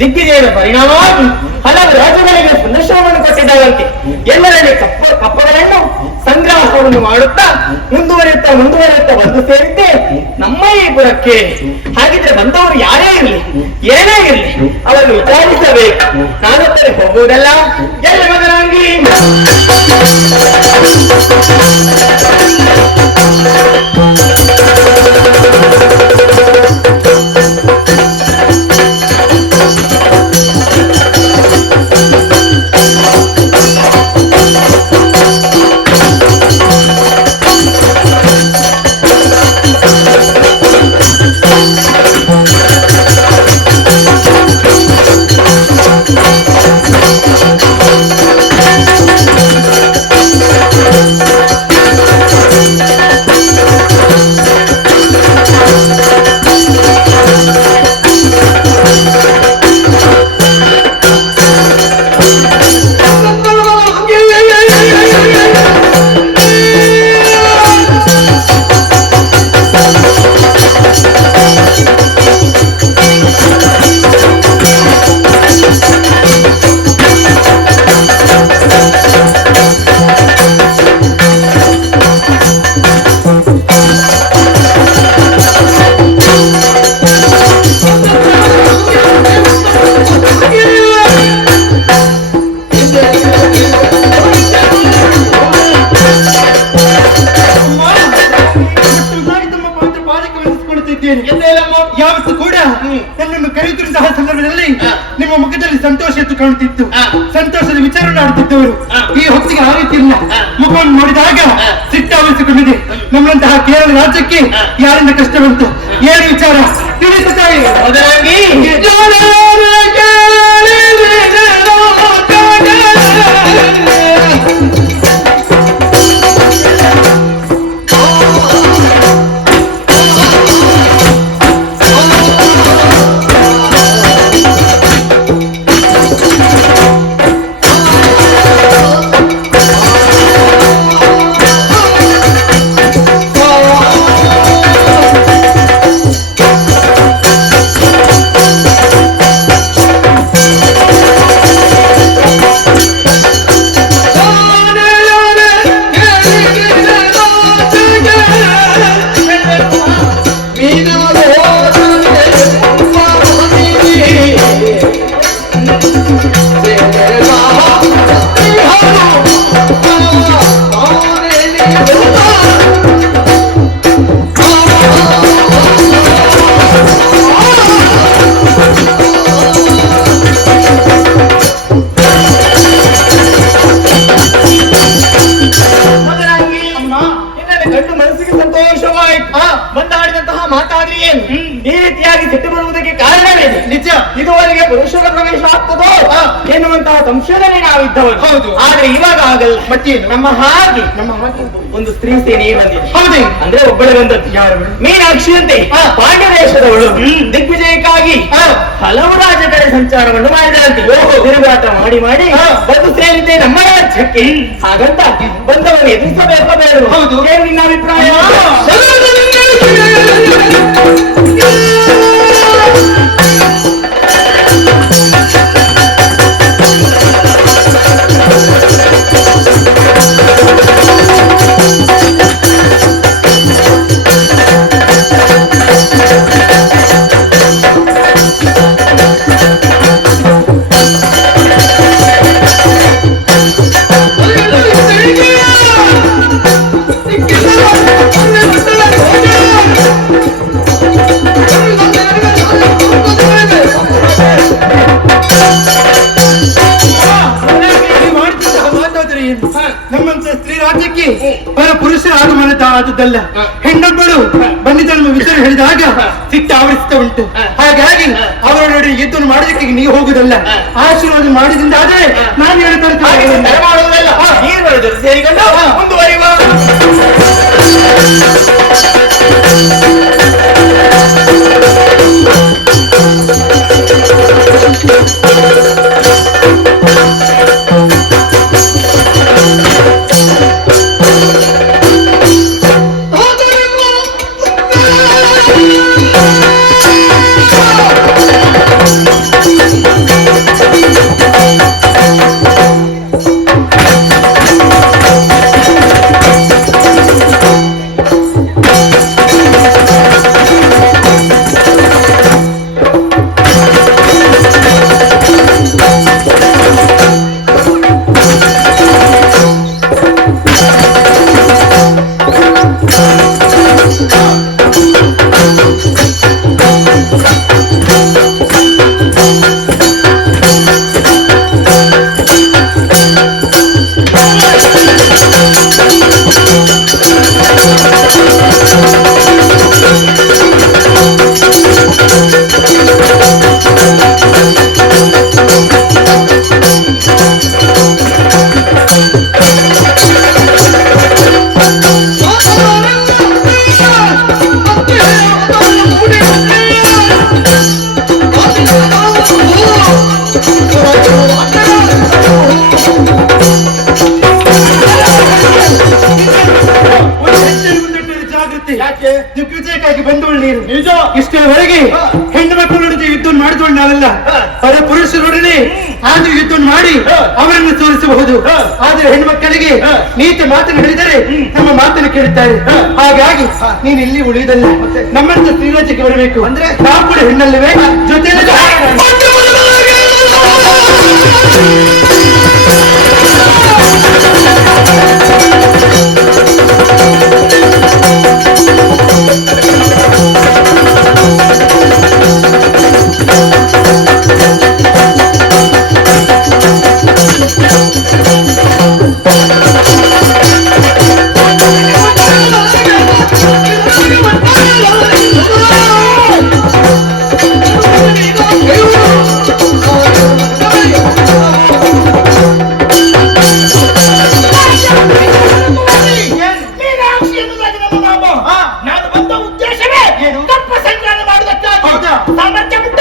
ದಿಗ್ವಿಜಯದ ಪರಿಣಾಮವಾಗಿ ಹಲವು ರಾಜ್ಯಗಳಿಗೆ ಸಂದರ್ಶನವನ್ನು ಕೊಟ್ಟಿದ್ದಾವಂತೆ. ಎಲ್ಲರಲ್ಲಿ ಕಪ್ಪಗಳನ್ನು ಸಂಗ್ರಹವನ್ನು ಮಾಡುತ್ತಾ ಮುಂದುವರಿಯುತ್ತಾ ಬಂದು ಸೇರಿದ್ದೆ ನಮ್ಮ ಈ ಪುರಕ್ಕೆ. ಹಾಗಿದ್ರೆ ಬಂದವರು ಯಾರೇ ಇರಲಿ ಏನೇ ಇರಲಿ ಅವರನ್ನು ವಿಚಾರಿಸಬೇಕು. ನಾನೊತ್ತರೆ ಹೋಗುವುದಲ್ಲ. ಎಲ್ಲ ಮಗನಾಗಿ ಯಾವತ್ತು ಕೂಡ ನನ್ನನ್ನು ಕರೆಯುತ್ತಿರುವಂತಹ ಸಂದರ್ಭದಲ್ಲಿ ನಿಮ್ಮ ಮುಖದಲ್ಲಿ ಸಂತೋಷ ಎದ್ದು ಕಾಣುತ್ತಿತ್ತು, ಸಂತೋಷದ ವಿಚಾರ ಆಡುತ್ತಿದ್ದವರು ಈ ಹೊತ್ತಿಗೆ ಆ ರೀತಿ ಇಲ್ಲ. ಮುಖವನ್ನು ನೋಡಿದಾಗ ಸಿಟ್ಟಾವರಿಸಿಕೊಂಡಿದೆ. ನಮ್ಮಂತಹ ಕೇರಳ ರಾಜ್ಯಕ್ಕೆ ಯಾರಿಂದ ಕಷ್ಟ ಬಂತು, ಏನು ವಿಚಾರ ತಿಳಿಸುತ್ತಾ ಇದೆ. ಗಂಡು ಮನಸ್ಸಿಗೆ ಸಂತೋಷವಾಯಿತು. ಬಂದಾಡಿದಂತಹ ಮಾತಾಡಿ ಏನು ಈ ರೀತಿಯಾಗಿ ಸಿಟ್ಟು ಬರುವುದಕ್ಕೆ ಕಾರಣವೇನು? ನಿಜ, ಇದುವರೆಗೆ ಪುರುಷರ ಪ್ರವೇಶ ಆಗ್ತದೋ ಎನ್ನುವಂತಹ ಸಂಶೋಧನೆ ನಾವಿದ್ದವರು. ಹೌದು, ಆದ್ರೆ ಇವಾಗ ಆಗಲ್ಲ. ಮತ್ತೇನು? ನಮ್ಮ ಹಾಗೆ ಒಂದು ಸ್ತ್ರೀ ಸೇನೆ ಬಂದಿದೆ. ಹೌದೇ? ಅಂದ್ರೆ ಒಬ್ಬಳೆ ಬಂದದ್ದು. ಯಾರು? ಮೀನಾಕ್ಷಿ ಅಂತೆ, ಪಾಂಡ್ಯ ದೇಶದವಳು. ದಿಗ್ವಿಜಯಕ್ಕಾಗಿ ಹಲವು ರಾಜ್ಯಗಳ ಸಂಚಾರವನ್ನು ಮಾಡಿದಂತೆ. ತಿರುಗಾಟ ಮಾಡಿ ಮಾಡಿ ಬಂದು ಸೇರಿದ್ದೆ ನಮ್ಮ ರಾಜ್ಯಕ್ಕೆ. ಹಾಗಂತ ಬಂದವನು ಎದುರಿಸಬೇಕು ಬೇಡ? ಹೌದು. ಏನು ನಿನ್ನ ಅಭಿಪ್ರಾಯ? ನಮ್ಮಂತ ಸ್ತ್ರೀ ರಾಜ್ಯಕ್ಕೆ ಪರ ಪುರುಷರ ಆಗಮನ ಆದದ್ದಲ್ಲ. ಹೆಣ್ಣೊಬ್ಬಳು ಬಂದಿದ್ದನ್ನು ವಿಚಾರ ಹೇಳಿದಾಗ ಸಿಟ್ಟು ಆವರಿಸ್ತಾ ಉಂಟು. ಹಾಗಾಗಿ ಅವರೊಡನೆ ಯುದ್ಧವನ್ನು ಮಾಡೋದಕ್ಕೆ ನೀವು ಹೋಗುದಲ್ಲ, ಆಶೀರ್ವಾದ ಮಾಡಿದಿಂದಾದ್ರೆ ನಾನು ಹೇಳ್ತೇನೆ ಮಾಡುವುದಲ್ಲ. ಸೇರಿಕೊಂಡು ಮುಂದುವರಿಯುವ. ದಿಗ್ವಿಜಯಕ್ಕಾಗಿ ಬಂದವಳು ನೀನು. ಇಷ್ಟರವರೆಗೆ ಹೆಣ್ಣು ಮಕ್ಕಳೊಡನೆ ಯುದ್ಧ ಮಾಡಿದವಳು ನಾವಲ್ಲ, ಪರ ಪುರುಷರೊಡನೆ ಆದ್ರೂ ಯುದ್ಧ ಮಾಡಿ ಅವರನ್ನು ಸೋಲಿಸಬಹುದು. ಆದ್ರೆ ಹೆಣ್ಣು ಮಕ್ಕಳಿಗೆ ನೀತಿ ಮಾತನ್ನು ಹೇಳಿದರೆ ನಮ್ಮ ಮಾತನ್ನು ಕೇಳುತ್ತಾರೆ. ಹಾಗಾಗಿ ನೀನು ಇಲ್ಲಿ ಉಳಿಯುವುದಲ್ಲ, ನಮ್ಮಂತ ಶ್ರೀರಾಜ್ಯಕ್ಕೆ ಬರಬೇಕು. ಅಂದ್ರೆ ನಾವು ಕೂಡ ಹೆಣ್ಣಲ್ಲವೇ? ಜೊತೆಯಲ್ಲಿ ಮೀನಾಕ್ಷಿ ಎನ್ನುವುದಾಗಿ ನಮ್ಮ ನಾಮ. ನಾನು ಬಂದ ಉದ್ದೇಶವೇ ಕಪ್ಪ ಸಂಗ್ರಹ ಮಾಡುವುದಕ್ಕಾಗಿ. ಸಾಮರ್ಥ್ಯ ಬಿಟ್ಟ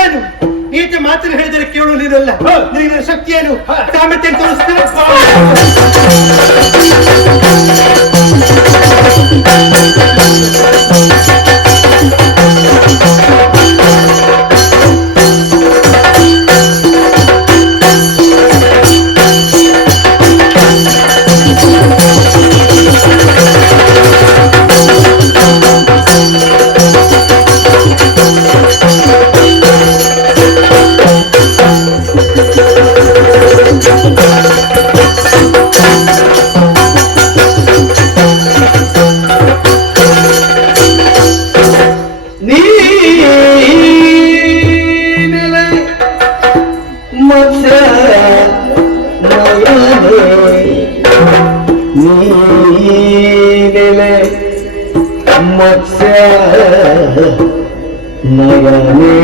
ಏನು ನೀತಿ ಮಾತನ್ನು ಹೇಳಿದರೆ ಕೇಳು ನೀನಲ್ಲ. ನಿನಗೆ ಶಕ್ತಿಯೇನು ಸಾಮರ್ಥ್ಯ ತೋರಿಸ್ತೇನೆ. ಮತ್ಸ್ಯ ನಯನೇ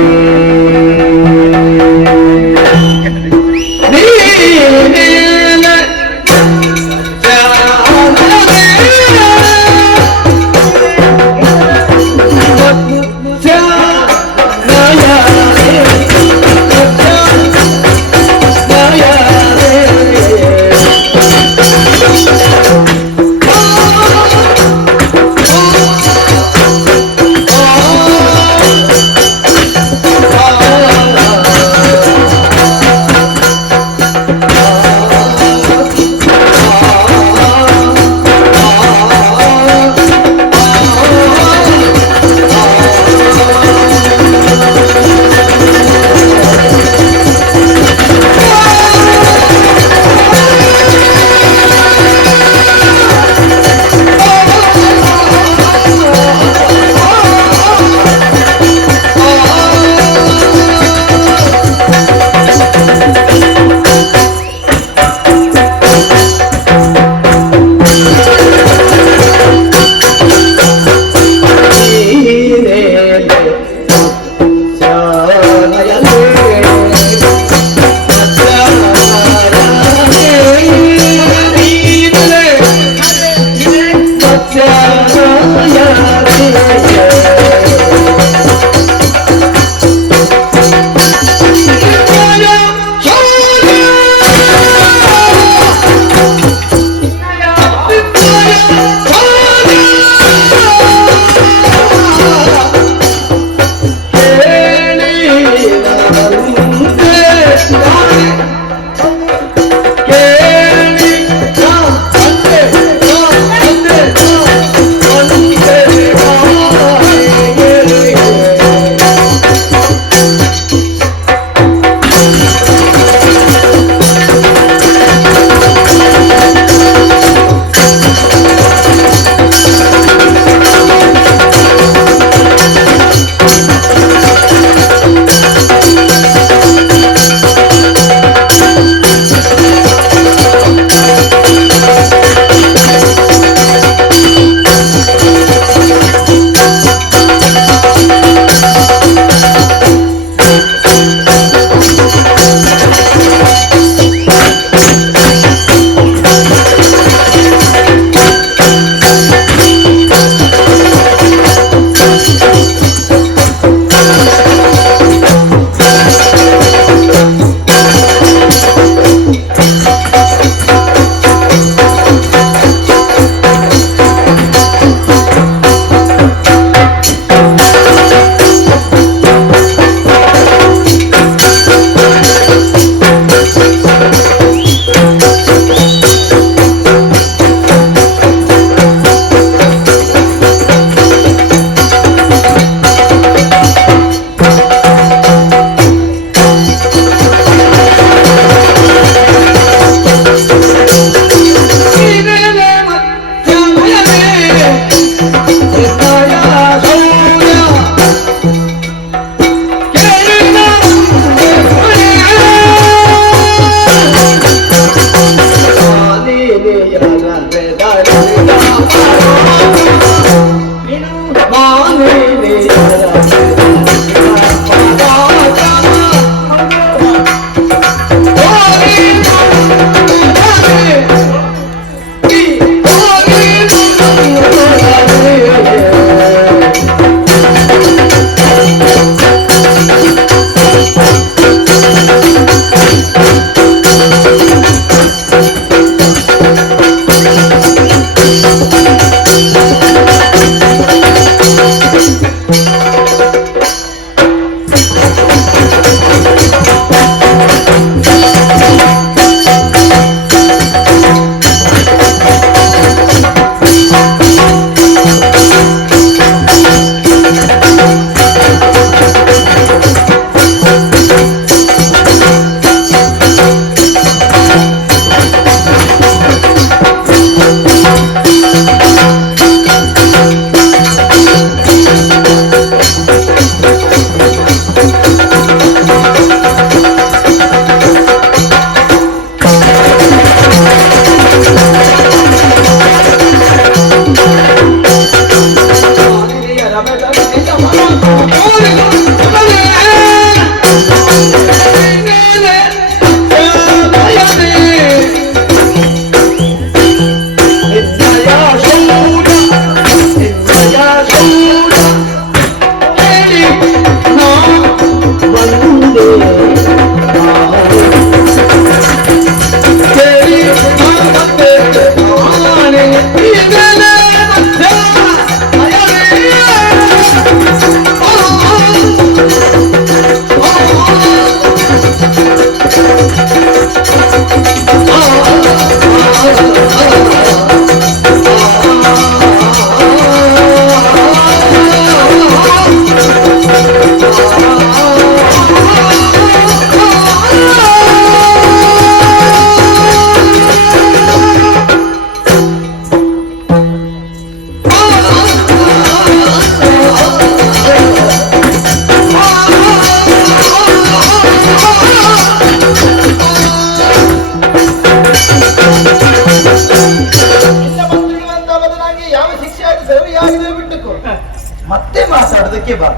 ಮತ್ತೆ ಮಾತಾಡೋದಕ್ಕೆ ಬಾ.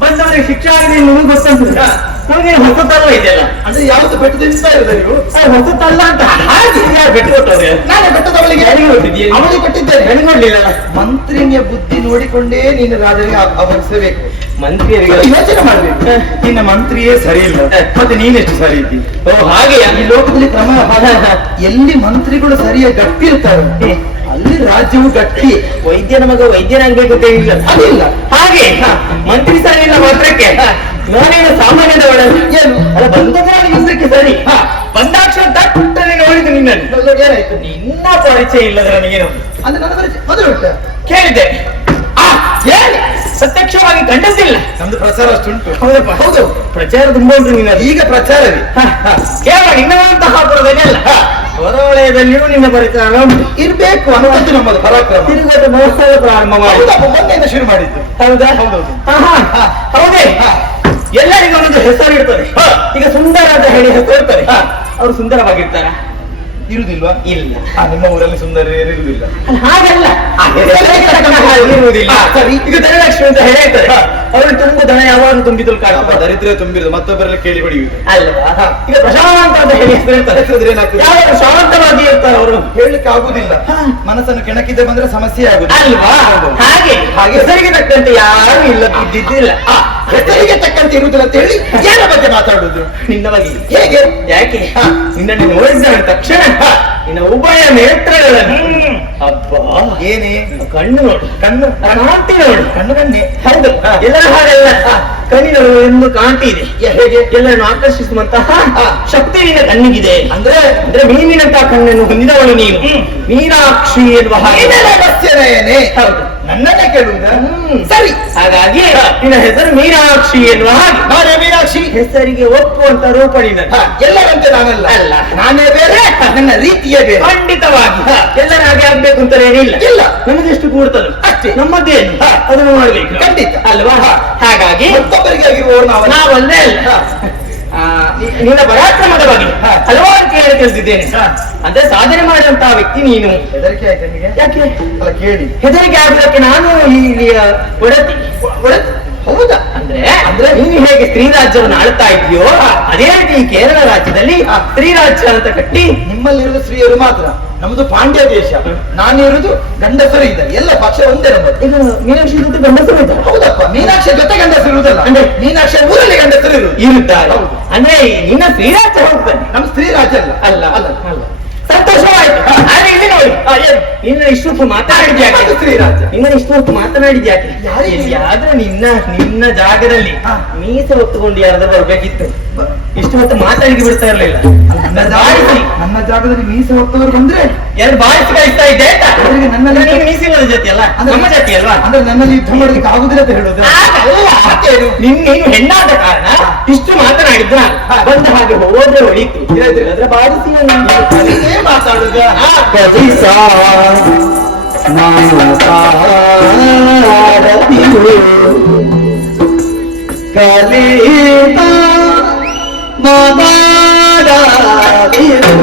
ಬಂದವರಿಗೆ ಶಿಕ್ಷೆ ಆಗಿದೆ ನಿಮಗೆ ಗೊತ್ತಂತ ನನಗೆ ಹೊಸತಲ್ಲ ಇದೆಯಲ್ಲ. ಅಂದ್ರೆ ಯಾವತ್ತು ಬೆಟ್ಟು ತಿನ್ಸ್ತಾ ಇರೋದ ನೀವು? ಹೊಸತಲ್ಲ ಅಂತ ಹಾಗೆ ಯಾರು ಬೆಟ್ಟು ಕೊಟ್ಟವ್ರೆ? ನಾನೇ ಬೆಟ್ಟದವಳಿಗೆ ಅವಳಿಗೆ ಕೊಟ್ಟಿದ್ದೇನೆ. ನನಗೊಡ್ಲಿಲ್ಲ. ಮಂತ್ರಿಯ ಬುದ್ಧಿ ನೋಡಿಕೊಂಡೇ ನೀನು ರಾಜರಿಗೆ ಅಭರಿಸಬೇಕು. ಮಂತ್ರಿಯರಿಗೆ ಯೋಚನೆ ಮಾಡ್ಬೇಕು. ನಿನ್ನ ಮಂತ್ರಿಯೇ ಸರಿ ಇಲ್ಲ, ಮತ್ತೆ ನೀನೆಷ್ಟು ಸರಿ ಇದ್ದಿ. ಓ ಹಾಗೆ ಈ ಲೋಕದಲ್ಲಿ ಕ್ರಮ ಎಲ್ಲಿ ಮಂತ್ರಿಗಳು ಸರಿಯಾಗಿ ಗಟ್ಟಿ ಇರ್ತಾರೆ ಅಲ್ಲಿ ರಾಜ್ಯವು ಗಟ್ಟಿ. ವೈದ್ಯನ ಮಗ ವೈದ್ಯನಾಗ್ಬೇಕು ಅಂತ ಹೇಳಿಲ್ಲ ಅದಿಲ್ಲ. ಹಾಗೆ ಮಂತ್ರಿ ಸರಿ ಇಲ್ಲ ಮಾತ್ರಕ್ಕೆ ನಾನೇನು ಸಾಮಾನ್ಯದವಳ ಏನು ಅಲ್ಲ ಬಂದಕ್ಕೆ ಸರಿ ಬಂದಾಕ್ಷರ ತಟ್ಟನೆ ನೋಡಿದ್ದು ನಿನ್ನನ್ನು. ಏನಾಯ್ತು? ನಿನ್ನ ಪರಿಚಯ ಇಲ್ಲದ ನನಗೇನು ಅಂದ್ರೆ ನನ್ನ ಪರಿಚಯ ಮೊದಲು ಉಂಟ ಕೇಳಿದ್ದೆ. ಹೇಳಿ ಪ್ರತ್ಯಕ್ಷವಾಗಿ ಕಂಡದ್ದಿಲ್ಲ. ನಮ್ದು ಪ್ರಚಾರ ಅಷ್ಟುಂಟು. ಹೌದಪ್ಪ ಹೌದು, ಪ್ರಚಾರ ತುಂಬಾ ಉಂಟು ನಿನ್ನ. ಈಗ ಪ್ರಚಾರವೇ ಕೇವಲ ನಿನ್ನಂತಹ ಪುರದಲ್ಲ ಹೊರವಲಯದಲ್ಲಿಯೂ ನಿನ್ನ ಪರಿಚಾರ ಇರ್ಬೇಕು ಅನ್ನೋದು ನಮ್ಮದು ಪರಾಕ್ರಮ. ತಿರುಗದ ಮಹೋತ್ಸವ ಪ್ರಾರಂಭ ಮಾಡಿ ಮೊನ್ನೆಯಿಂದ ಶುರು ಮಾಡಿದ್ದು. ಹೌದಾ? ಹೌದೌದು. ಹೌದೇ ಎಲ್ಲರಿಗೂ ಒಂದು ಹೆಸರು ಇರ್ತದೆ. ಈಗ ಸುಂದರ ಅಂತ ಹೇಳಿ ಹೆಸರು ಇರ್ತಾರೆ. ಅವರು ಸುಂದರವಾಗಿರ್ತಾರ? ಇರುವುದಿಲ್ವಾ? ಇಲ್ಲ. ನಿಮ್ಮ ಊರಲ್ಲಿ ಸುಂದರ ಇರುವುದಿಲ್ಲ. ಹಾಗಲ್ಲ, ಇರುವುದಿಲ್ಲ. ಸರಿ, ಈಗ ಧನಲಕ್ಷ್ಮಿ ಅಂತ ಹೇಳ್ತಾರೆ. ಅವರು ತುಂಬ ದನ ಯಾವಾಗ ತುಂಬಿದ್ರು ಕಾಣುವ ದರಿದ್ರ ತುಂಬಿರುದು ಮತ್ತೊಬ್ಬರಲ್ಲಿ ಕೇಳಿ ಹೊಡೆಯುವುದು ಅಲ್ವಾ? ಈಗ ಪ್ರಶಾಂತ ಅಂತ ಹೇಳಿ ಹೆಸರು ಇರ್ತಾರೆ. ಯಾವಾಗ ಶಾಂತವಾಗಿ ಇರ್ತಾರೆ ಅವರು. ಹೇಳಲಿಕ್ಕೆ ಆಗುದಿಲ್ಲ. ಮನಸ್ಸನ್ನು ಕೆಣಕಿದ್ದೆ ಬಂದ್ರೆ ಸಮಸ್ಯೆ ಆಗುದು ಅಲ್ವಾ? ಹಾಗೆ ಹಾಗೆ ಹೆಸರಿಗೆ ತಕ್ಕಂತೆ ಯಾರು ಇಲ್ಲ ಇದ್ದಿದ್ದಿಲ್ಲ. ಹೆಸರಿಗೆ ತಕ್ಕಂತೆ ಇರುವುದಿಲ್ಲ ಅಂತ ಹೇಳಿ ಯಾರ ಬಗ್ಗೆ ಮಾತಾಡುದು? ನಿನ್ನ ಬಗ್ಗೆ. ಹೇಗೆ? ಯಾಕೆ? ನಿನ್ನನ್ನು ನೋಡಿದ ತಕ್ಷಣ ನಿನ್ನ ಉಭಯ ನೇತ್ರಗಳನ್ನು ಅಬ್ಬಾ ಏನೇ ಕಣ್ಣು ನೋಡು, ಕಣ್ಣು ಕಾಂತಿ ನೋಡು. ಕಣ್ಣು ಕಣ್ಣೆ. ಹೌದು, ಎಲ್ಲರ ಹಾಗೆಲ್ಲ ಕಣ್ಣಿನವರು ಎಂದು ಕಾಂತಿ ಇದೆ. ಹೇಗೆ? ಎಲ್ಲರನ್ನು ಆಕರ್ಷಿಸುವಂತಹ ಶಕ್ತಿ ನಿನ್ನ ಕಣ್ಣಿಗಿದೆ. ಅಂದ್ರೆ ಅಂದ್ರೆ ಮೀನಿನಂತಹ ಕಣ್ಣನ್ನು ಹೊಂದಿದವಳು ನೀನು. ಮೀನಾಕ್ಷಿ ಎನ್ನುವ ಹಾಗೆ. ಏನೇ? ಹೌದು, ನನ್ನನ್ನೇ ಕೇಳುವುದ? ಸರಿ, ಹಾಗಾಗಿ ನಿನ್ನ ಹೆಸರು ಮೀನಾಕ್ಷಿ ಎನ್ನುವ ಹಾಗೆ. ನಾನೇ ಮೀನಾಕ್ಷಿ. ಹೆಸರಿಗೆ ಒಪ್ಪುವಂತ ರೂಪ ನಿನ್ನ. ಎಲ್ಲರಂತೆ ನಾನಲ್ಲ. ಅಲ್ಲ, ನಾನೇ ಬೇರೆ, ನನ್ನ ರೀತಿಯೇ ಬೇರೆ. ಖಂಡಿತವಾಗಿ ಎಲ್ಲರ ಹಾಗೆ ಆಗ್ಬೇಕು ಅಂತ ಏನಿಲ್ಲ. ಇಲ್ಲ, ನಮಗೆಷ್ಟು ಕೂಡ್ತದೆ ಅಷ್ಟೇ. ನಮ್ಮದೇನು ಅದನ್ನು ಮಾಡ್ಬೇಕು. ಖಂಡಿತ ಅಲ್ವಾ? ಹಾಗಾಗಿ ಮತ್ತೊಬ್ಬರಿಗೆ ಆಗಿರುವವರು ನಾವಲ್ಲೇ ಅಲ್ಲ. ನಿನ್ನ ಪರಾಕ್ರಮದ ಬಗ್ಗೆ ಹಲವಾರು ಕೇಳಿ ತಿಳಿದಿದ್ದೇನೆ. ಅಂದ್ರೆ ಸಾಧನೆ ಮಾಡಿದಂತಹ ವ್ಯಕ್ತಿ ನೀನು. ಹೆದರಿಕೆ ಆಯ್ತು ನಿಮಗೆ? ಯಾಕೆ ಅಲ್ಲ ಕೇಳಿ, ಹೆದರಿಕೆ ಆಗುವುದಕ್ಕೆ ನಾನು ಇಲ್ಲಿಯ ಒಡತಿ. ಹೌದಾ? ಅಂದ್ರೆ ನೀನು ಹೇಗೆ ಸ್ತ್ರೀ ರಾಜ್ಯವನ್ನು ಆಳ್ತಾ ಇದೆಯೋ ಅದೇ ರೀತಿ ಈ ಕೇರಳ ರಾಜ್ಯದಲ್ಲಿ ಸ್ತ್ರೀ ರಾಜ್ಯ ಅಂತ ಕಟ್ಟಿ ನಿಮ್ಮಲ್ಲಿರುವುದು ಸ್ತ್ರೀಯರು ಮಾತ್ರ. ನಮ್ದು ಪಾಂಡ್ಯ ದೇಶ. ನಾನಿರುವುದು ಗಂಡಸರು ಇದ್ದಾರೆ. ಎಲ್ಲ ಪಕ್ಷ ಒಂದೇ ನಮ್ಮದು. ಈಗ ಮೀನಾಕ್ಷಿ ಜೊತೆ ಗಂಡಸರು ಇದ್ದಾರೆ. ಹೌದಪ್ಪ, ಮೀನಾಕ್ಷಿ ಜೊತೆ ಗಂಡಸರು ಇರುವುದಲ್ಲ. ಅಂದ್ರೆ ಮೀನಾಕ್ಷಿ ಊರಲ್ಲಿ ಗಂಡಸರು ಇರುತ್ತಾರೆ. ಅಂದ್ರೆ ನಿನ್ನ ಸ್ತ್ರೀ ರಾಜ್ಯ ಹೋಗ್ತಾನೆ. ನಮ್ಮ ಸ್ತ್ರೀ ರಾಜ್ಯ ಅಲ್ಲ. ಅಲ್ಲ ಅಲ್ಲ ಸಂತೋಷವಾಯ್ತು. ಆದ್ರೆ ಇಲ್ಲಿ ನೋಡಿ ನಿನ್ನ ಇಷ್ಟೊತ್ತು ಮಾತನಾಡಿದ್ಯಾಕೆ? ಸ್ತ್ರೀ ರಾಜ್ಯ. ನಿನ್ನ ಇಷ್ಟೊತ್ತು ಮಾತನಾಡಿದ್ಯಾಕೆ? ಆದ್ರೆ ನಿನ್ನ ಜಾಗದಲ್ಲಿ ಮೀಸೆ ಹೊತ್ತುಕೊಂಡು ಯಾರಾದ್ರೂ ಬರ್ಬೇಕಿತ್ತು. ಇಷ್ಟು ಹೊತ್ತು ಮಾತಾಡಿ ಬಿಡ್ತಾ ಇರ್ಲಿಲ್ಲ. ನನ್ನ ಜಾಗದಲ್ಲಿ ಮೀಸೆ ಹೊತ್ತವರು ಬಂದ್ರೆ ಎರಡು ಬಾಯಿಸಿ ಕಳಿಸ್ತಾ ಇದ್ದೆ. ನನ್ನಲ್ಲಿ ನೀನು ಮೀಸಿನ ಜೊತೆ ಅಲ್ಲ, ನಮ್ಮ ಜಾತಿ ಅಲ್ವಾ? ಅಂದ್ರೆ ನನ್ನಲ್ಲಿ ಯುದ್ಧ ಮಾಡೋದಕ್ಕೆ ಆಗುದಿಲ್ಲ ಅಂತ ಹೇಳುದು. ನೀನು ಹೆಣ್ಣಾದ ಕಾರಣ ಇಷ್ಟು ಮಾತನಾಡಿದ್ದು. ಬಂದ ಹಾಗೆ ಹೋದ್ರೆ ಹೊಳಿತು. ಅದ್ರ ಬಾರಿಸಿ ಮಾತಾಡುದ ಕಲಿತ ಮಾತಾಡದಿರು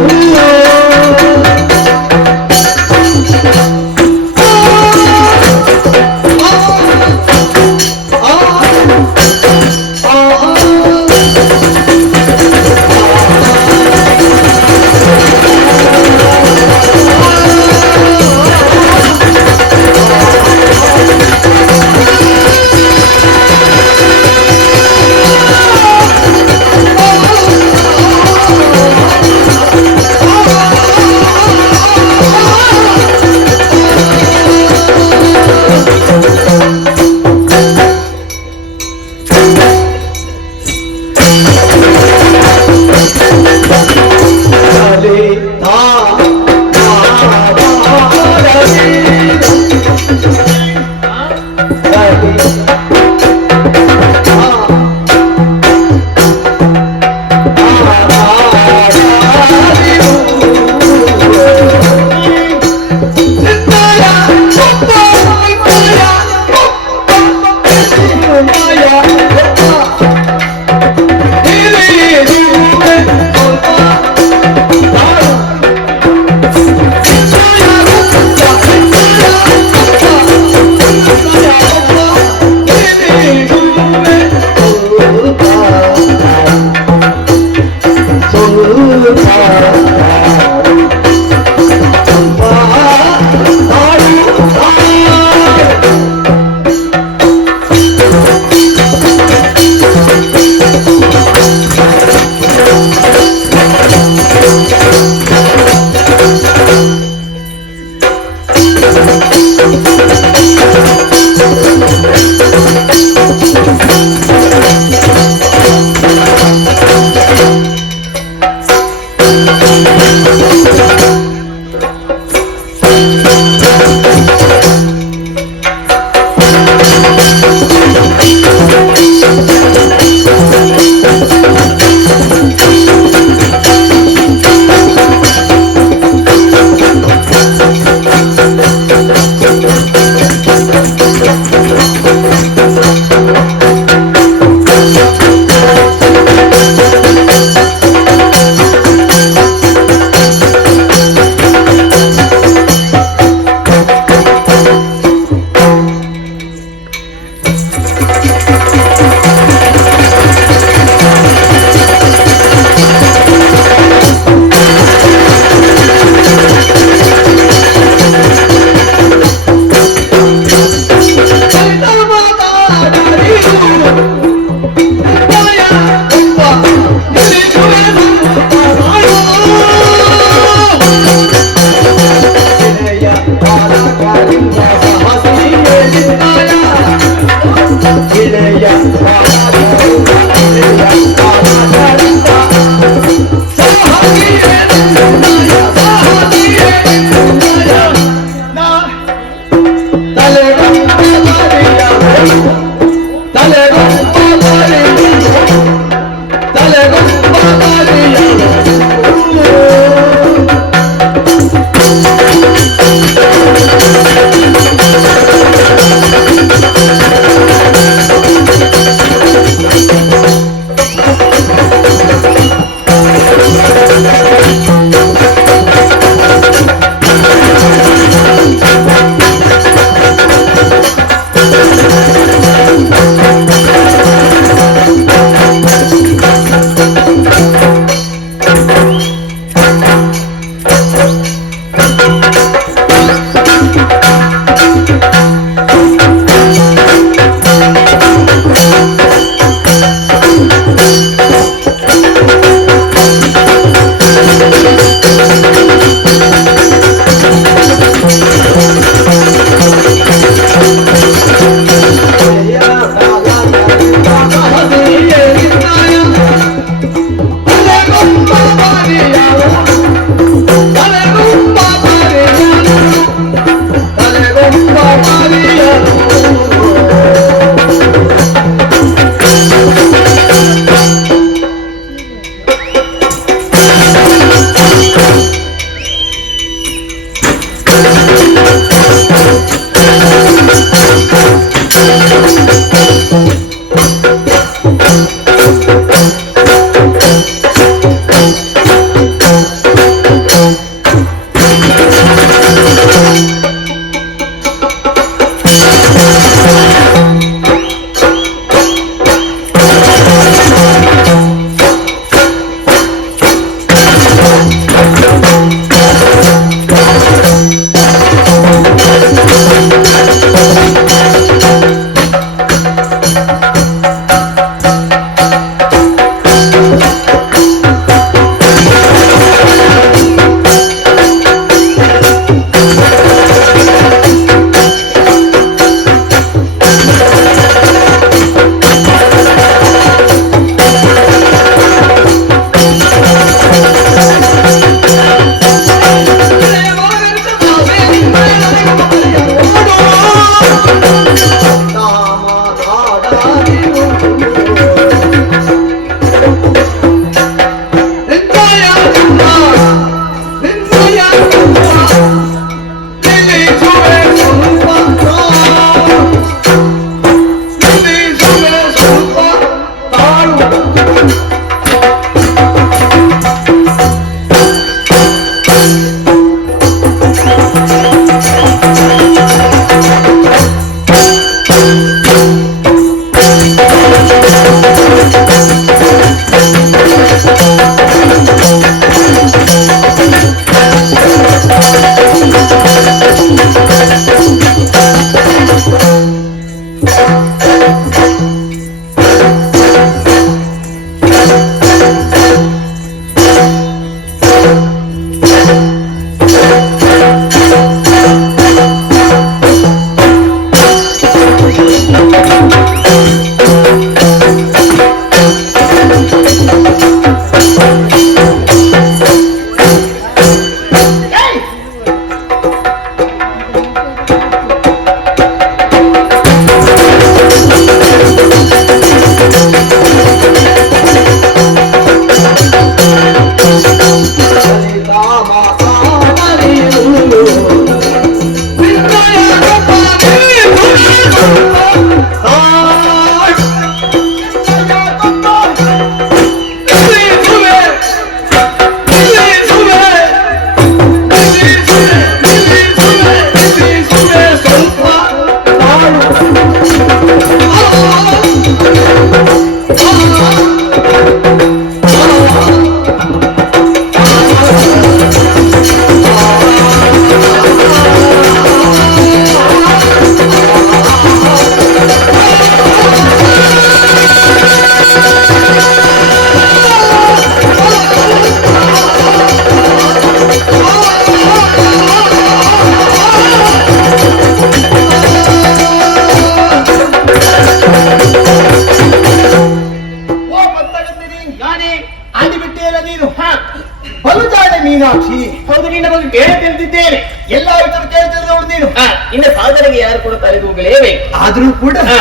ಎಲ್ಲರೂ ಕೂಡ ತಲೆದೂಗಲೇಬೇಕು. ಆದ್ರೂ ಕೂಡ ಹಾ.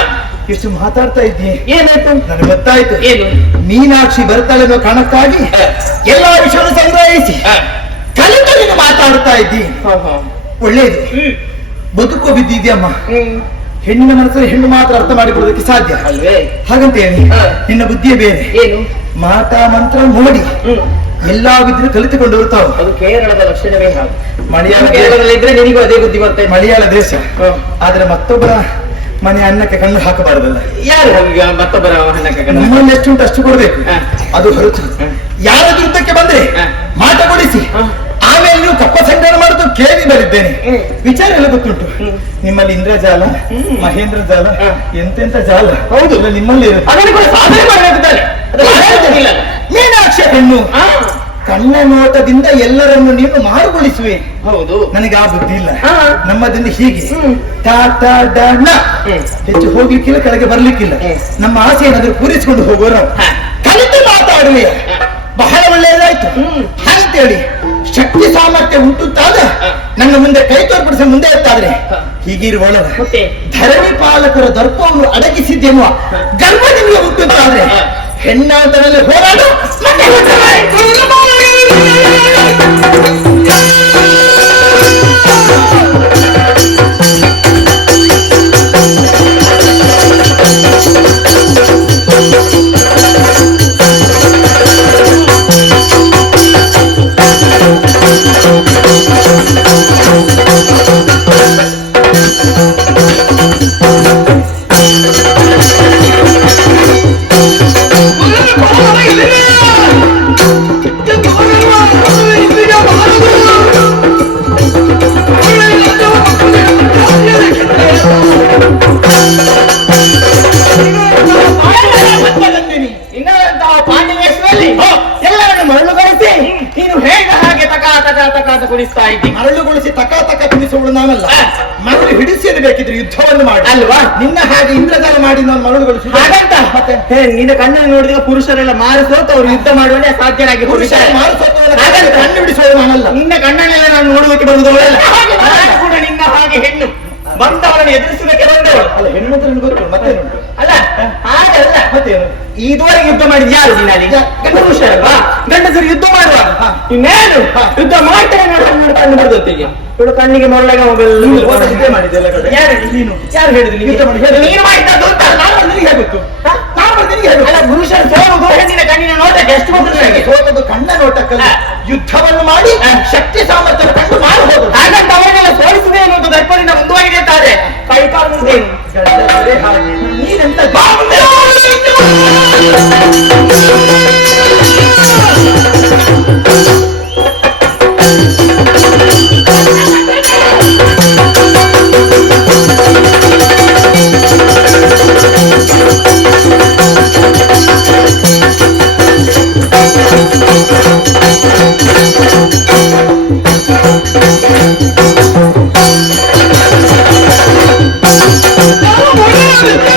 ಎಷ್ಟು ಮಾತಾಡ್ತಾ ಇದ್ದೀನಿ. ಏನಾಯ್ತು? ನನಗೆ ಗೊತ್ತಾಯ್ತು. ಏನು? ಮೀನಾಕ್ಷಿ ಬರ್ತಾಳೆ ಅನ್ನೋ ಕಾರಣಕ್ಕಾಗಿ ಎಲ್ಲಾ ವಿಷಯ ಸಂಗ್ರಹಿಸಿ ಕಲಿತು ನೀನು ಮಾತಾಡ್ತಾ ಇದ್ದೀನಿ. ಒಳ್ಳೇದು. ಬದುಕೋ ಬಿದ್ದಿದ್ಯಮ್ಮ. ಹೆಣ್ಣಿನ ಮನಸ್ಸಲ್ಲಿ ಹೆಣ್ಣು ಮಾತ್ರ ಅರ್ಥ ಮಾಡಿಕೊಳ್ಳೋದಕ್ಕೆ ಸಾಧ್ಯ ಅಲ್ವೇ? ಹಾಗಂತ ಹೇಳಿ ನಿನ್ನ ಬುದ್ಧಿಯೇ ಬೇರೆ. ಏನು? ಮಾಟ ಮಂತ್ರ ನೋಡಿ ಎಲ್ಲಾ ವಿದ್ಯೆ ಕಲಿತುಕೊಂಡು ಬರ್ತಾವ. ಅದು ಕೇರಳದ ಲಕ್ಷಣವೇ ಹಾಗೆ. ಮಲಯಾಳ ಕೇರಳದಲ್ಲಿ ಇದ್ರೆ ನಿನಗೂ ಅದೇ ಬುದ್ಧಿ ಬರ್ತದೆ. ಮಲಯಾಳ ದೇಶ. ಆದ್ರೆ ಮತ್ತೊಬ್ಬರ ಮನೆ ಅನ್ನಕ್ಕೆ ಕಣ್ಣು ಹಾಕಬಾರದಲ್ಲ. ಯಾರು ಈಗ ಮತ್ತೊಬ್ಬರ ಹಣಕ್ಕೆ ನಮ್ಮಲ್ಲಿ ಎಷ್ಟುಂಟು ಅಷ್ಟು ಕೊಡ್ಬೇಕು. ಅದು ಹೊರತು ಯಾರ ಯುದ್ಧಕ್ಕೆ ಬಂದ್ರೆ ಮಾಟಗೊಳಿಸಿ ಆಮೇಲೆ ನೀವು ಕಪ್ಪ ಸಂಗ್ರಹಣ ಮಾಡುದು ಕೇಳಿ ಬರಿದ್ದೇನೆ. ವಿಚಾರ ಎಲ್ಲ ಗೊತ್ತುಂಟು. ನಿಮ್ಮಲ್ಲಿ ಇಂದ್ರಜಾಲ, ಮಹೇಂದ್ರ ಜಾಲ, ಎಂತೆಂತ ಜಾಲ. ಹೌದು, ನಿಮ್ಮಲ್ಲಿ ಅದನ್ನು ಕೂಡ ಸಾಧನೆ ಮಾಡಬೇಕಿದ್ದಾರೆ. ಮೀನಾಕ್ಷ ಹೆಣ್ಣು ಕಣ್ಣ ನೋಟದಿಂದ ಎಲ್ಲರನ್ನು ನೀನು ಮಾರುಗೊಳಿಸುವೆ. ಹೌದು, ನನಗೆ ಆ ಬುದ್ಧಿ ಇಲ್ಲ. ನಮ್ಮದಿಂದ ಹೀಗೆ ಹೆಚ್ಚು ಹೋಗ್ಲಿಕ್ಕಿಲ್ಲ, ಕೆಳಗೆ ಬರ್ಲಿಕ್ಕಿಲ್ಲ. ನಮ್ಮ ಆಸೆ ಏನಾದ್ರೂ ಪೂರೈಸಿಕೊಂಡು ಹೋಗೋರು ಕಲಿತು ಮಾತಾಡುವೆ. ಬಹಳ ಒಳ್ಳೆಯದಾಯ್ತು ಅಂತೇಳಿ ಶಕ್ತಿ ಸಾಮರ್ಥ್ಯ ಉಂಟುತ್ತಾದ ನನ್ನ ಮುಂದೆ ಕೈ ತೋರ್ಪಡಿಸಿ ಮುಂದೆ ಎತ್ತಾದ್ರೆ ಹೀಗಿರುವೊಳಗ ಧರಣಿ ಪಾಲಕರ ದರ್ಪವನ್ನು ಅಡಗಿಸಿದ್ದೇನುವ ಗರ್ವ ನಿಮಗೆ ಉಂಟುತ್ತಾದ್ರೆ ಹೆಣ್ಣಾಂತರಲ್ಲಿ ಹೋರಾಡು. ಎಲ್ಲರನ್ನು ಮರಳುಗೊಳಿಸಿ ನೀನು ಹೇಗೆ ಹಾಗೆ ತಕಾತ ಕುಣಿಸ್ತಾ ಇದ್ದಿ. ಮರಳುಗೊಳಿಸಿ ತಕಾತಕ ಕುಣಿಸುವಳು ನಾನಲ್ಲ. ಮರಳು ಹಿಡಿಸಿದ ಬೇಕಿದ್ರೆ ಯುದ್ಧವನ್ನು ಮಾಡಿ ಅಲ್ವಾ? ನಿನ್ನ ಹಾಗೆ ಇಂದ್ರಜಾಲ ಮಾಡಿ ನಾನು ಮರಳುಗೊಳಿಸಿ ಹಾಗಂತ ಮತ್ತೆ ನಿನ್ನ ಕಣ್ಣನ್ನು ನೋಡಿದ ಪುರುಷರೆಲ್ಲ ಮಾರಿಸೋತು ಅವರು ಯುದ್ಧ ಮಾಡುವನೇ ಸಾಧ್ಯರಾಗಿ ಕಣ್ಣು ಬಿಡಿಸುವಳು ನಾನಲ್ಲ. ನಿನ್ನ ಕಣ್ಣನ್ನೆಲ್ಲ ನಾನು ನೋಡುವುದಕ್ಕೆ ಬರುವುದವಳಲ್ಲ. ನಾನು ಕೂಡ ನಿನ್ನ ಹಾಗೆ ಹೆಣ್ಣು ಬಂದವರನ್ನು ಎದುರಿಸುವುದಕ್ಕೆ ಬಂದವಳು ಅಲ್ಲ. ಹೆಣ್ಣು ಗೊತ್ತು ಮತ್ತೇನುಂಟು ಅಲ್ಲ. ಹಾಗಲ್ಲ, ಮತ್ತೇನು? ಇದುವರೆಗೆ ಯುದ್ಧ ಮಾಡಿದ ಯಾರು? ನೀನಲ್ಲಿ ಪುರುಷರಲ್ವಾ? ಗಂಡಸರು ಯುದ್ಧ ಮಾಡುವಾಗ ಇನ್ನೇನು ಯುದ್ಧ ಮಾಡ್ತಾರೆ ನೋಡ್ಕೊಂಡು ಬರ್ದೊತ್ತಿಗೆ ಇವಳು ಕಣ್ಣಿಗೆ ಮೊರಳಗ ಮೊಬೈಲ್ ಮಾಡಿದ್ದೆಲ್ಲ ಯಾರು ಹೇಳಿದ್ರು ನೀನು ಮಾಡಿದ್ದದ್ದು ಅಂತ ನಾನು ನಿನಗೆ ಹೇಗುತ್ತು. ಅಲ್ಲ, ಪುರುಷರು ಸೋಲುವುದು ಹೆಣ್ಣಿನ ಕಣ್ಣಿನ ನೋಟಕ್ಕೆ ಎಷ್ಟು ಬಂದ್ರೆ ಸೋತದ್ದು ಕಣ್ಣ ನೋಟಕ್ಕಲ್ಲ, ಯುದ್ಧವನ್ನು ಮಾಡಿ ಶಕ್ತಿ ಸಾಮರ್ಥ್ಯ ಕಂಡು ಮಾಡಬಹುದು. ಹಾಗಂತ ಅವರನ್ನೆಲ್ಲ ಸೋಲಿಸುವುದೇ ಅನ್ನೋದು ದರ್ಪದಿಂದ ಮುಂದುವರಿದೆ ಅಂತಾರೆ. ಕೈ ಕಾಲು ನೀನೆಂತ Oh, my God.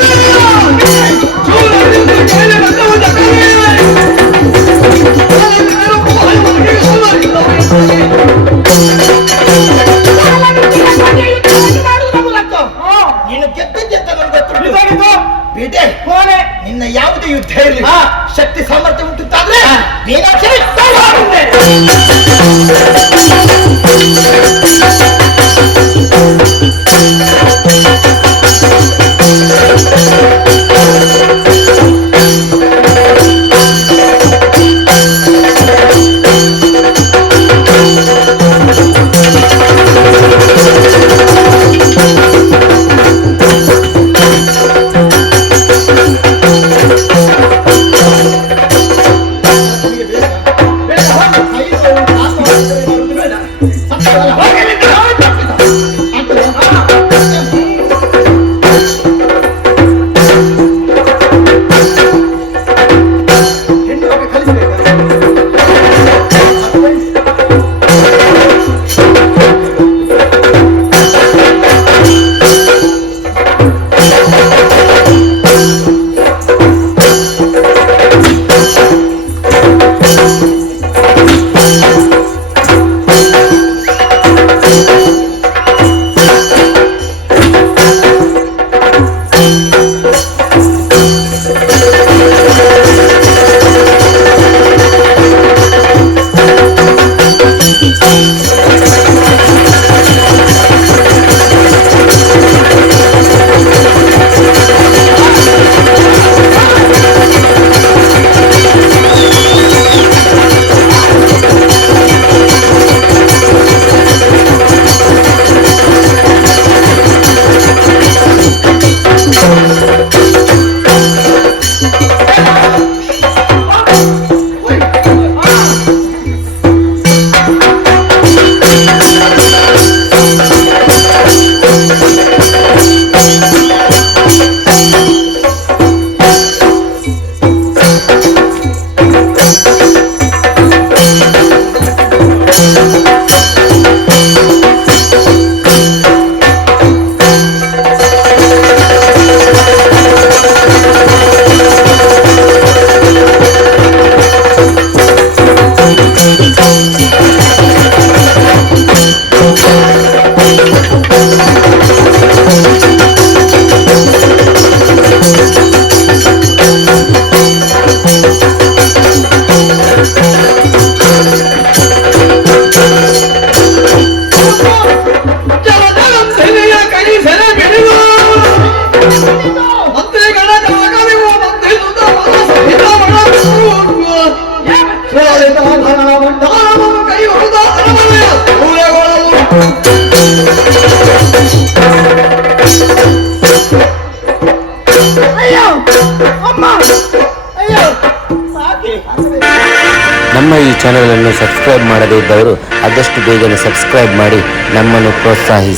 ನಮ್ಮ ಈ ಚಾನೆಲ್ ಅನ್ನು ಸಬ್ಸ್ಕ್ರೈಬ್ ಮಾಡದೇ ಇದ್ದವರು ಆದಷ್ಟು ಬೇಗನೆ ಸಬ್ಸ್ಕ್ರೈಬ್ ಮಾಡಿ ನಮ್ಮನ್ನು ಪ್ರೋತ್ಸಾಹಿಸಿ.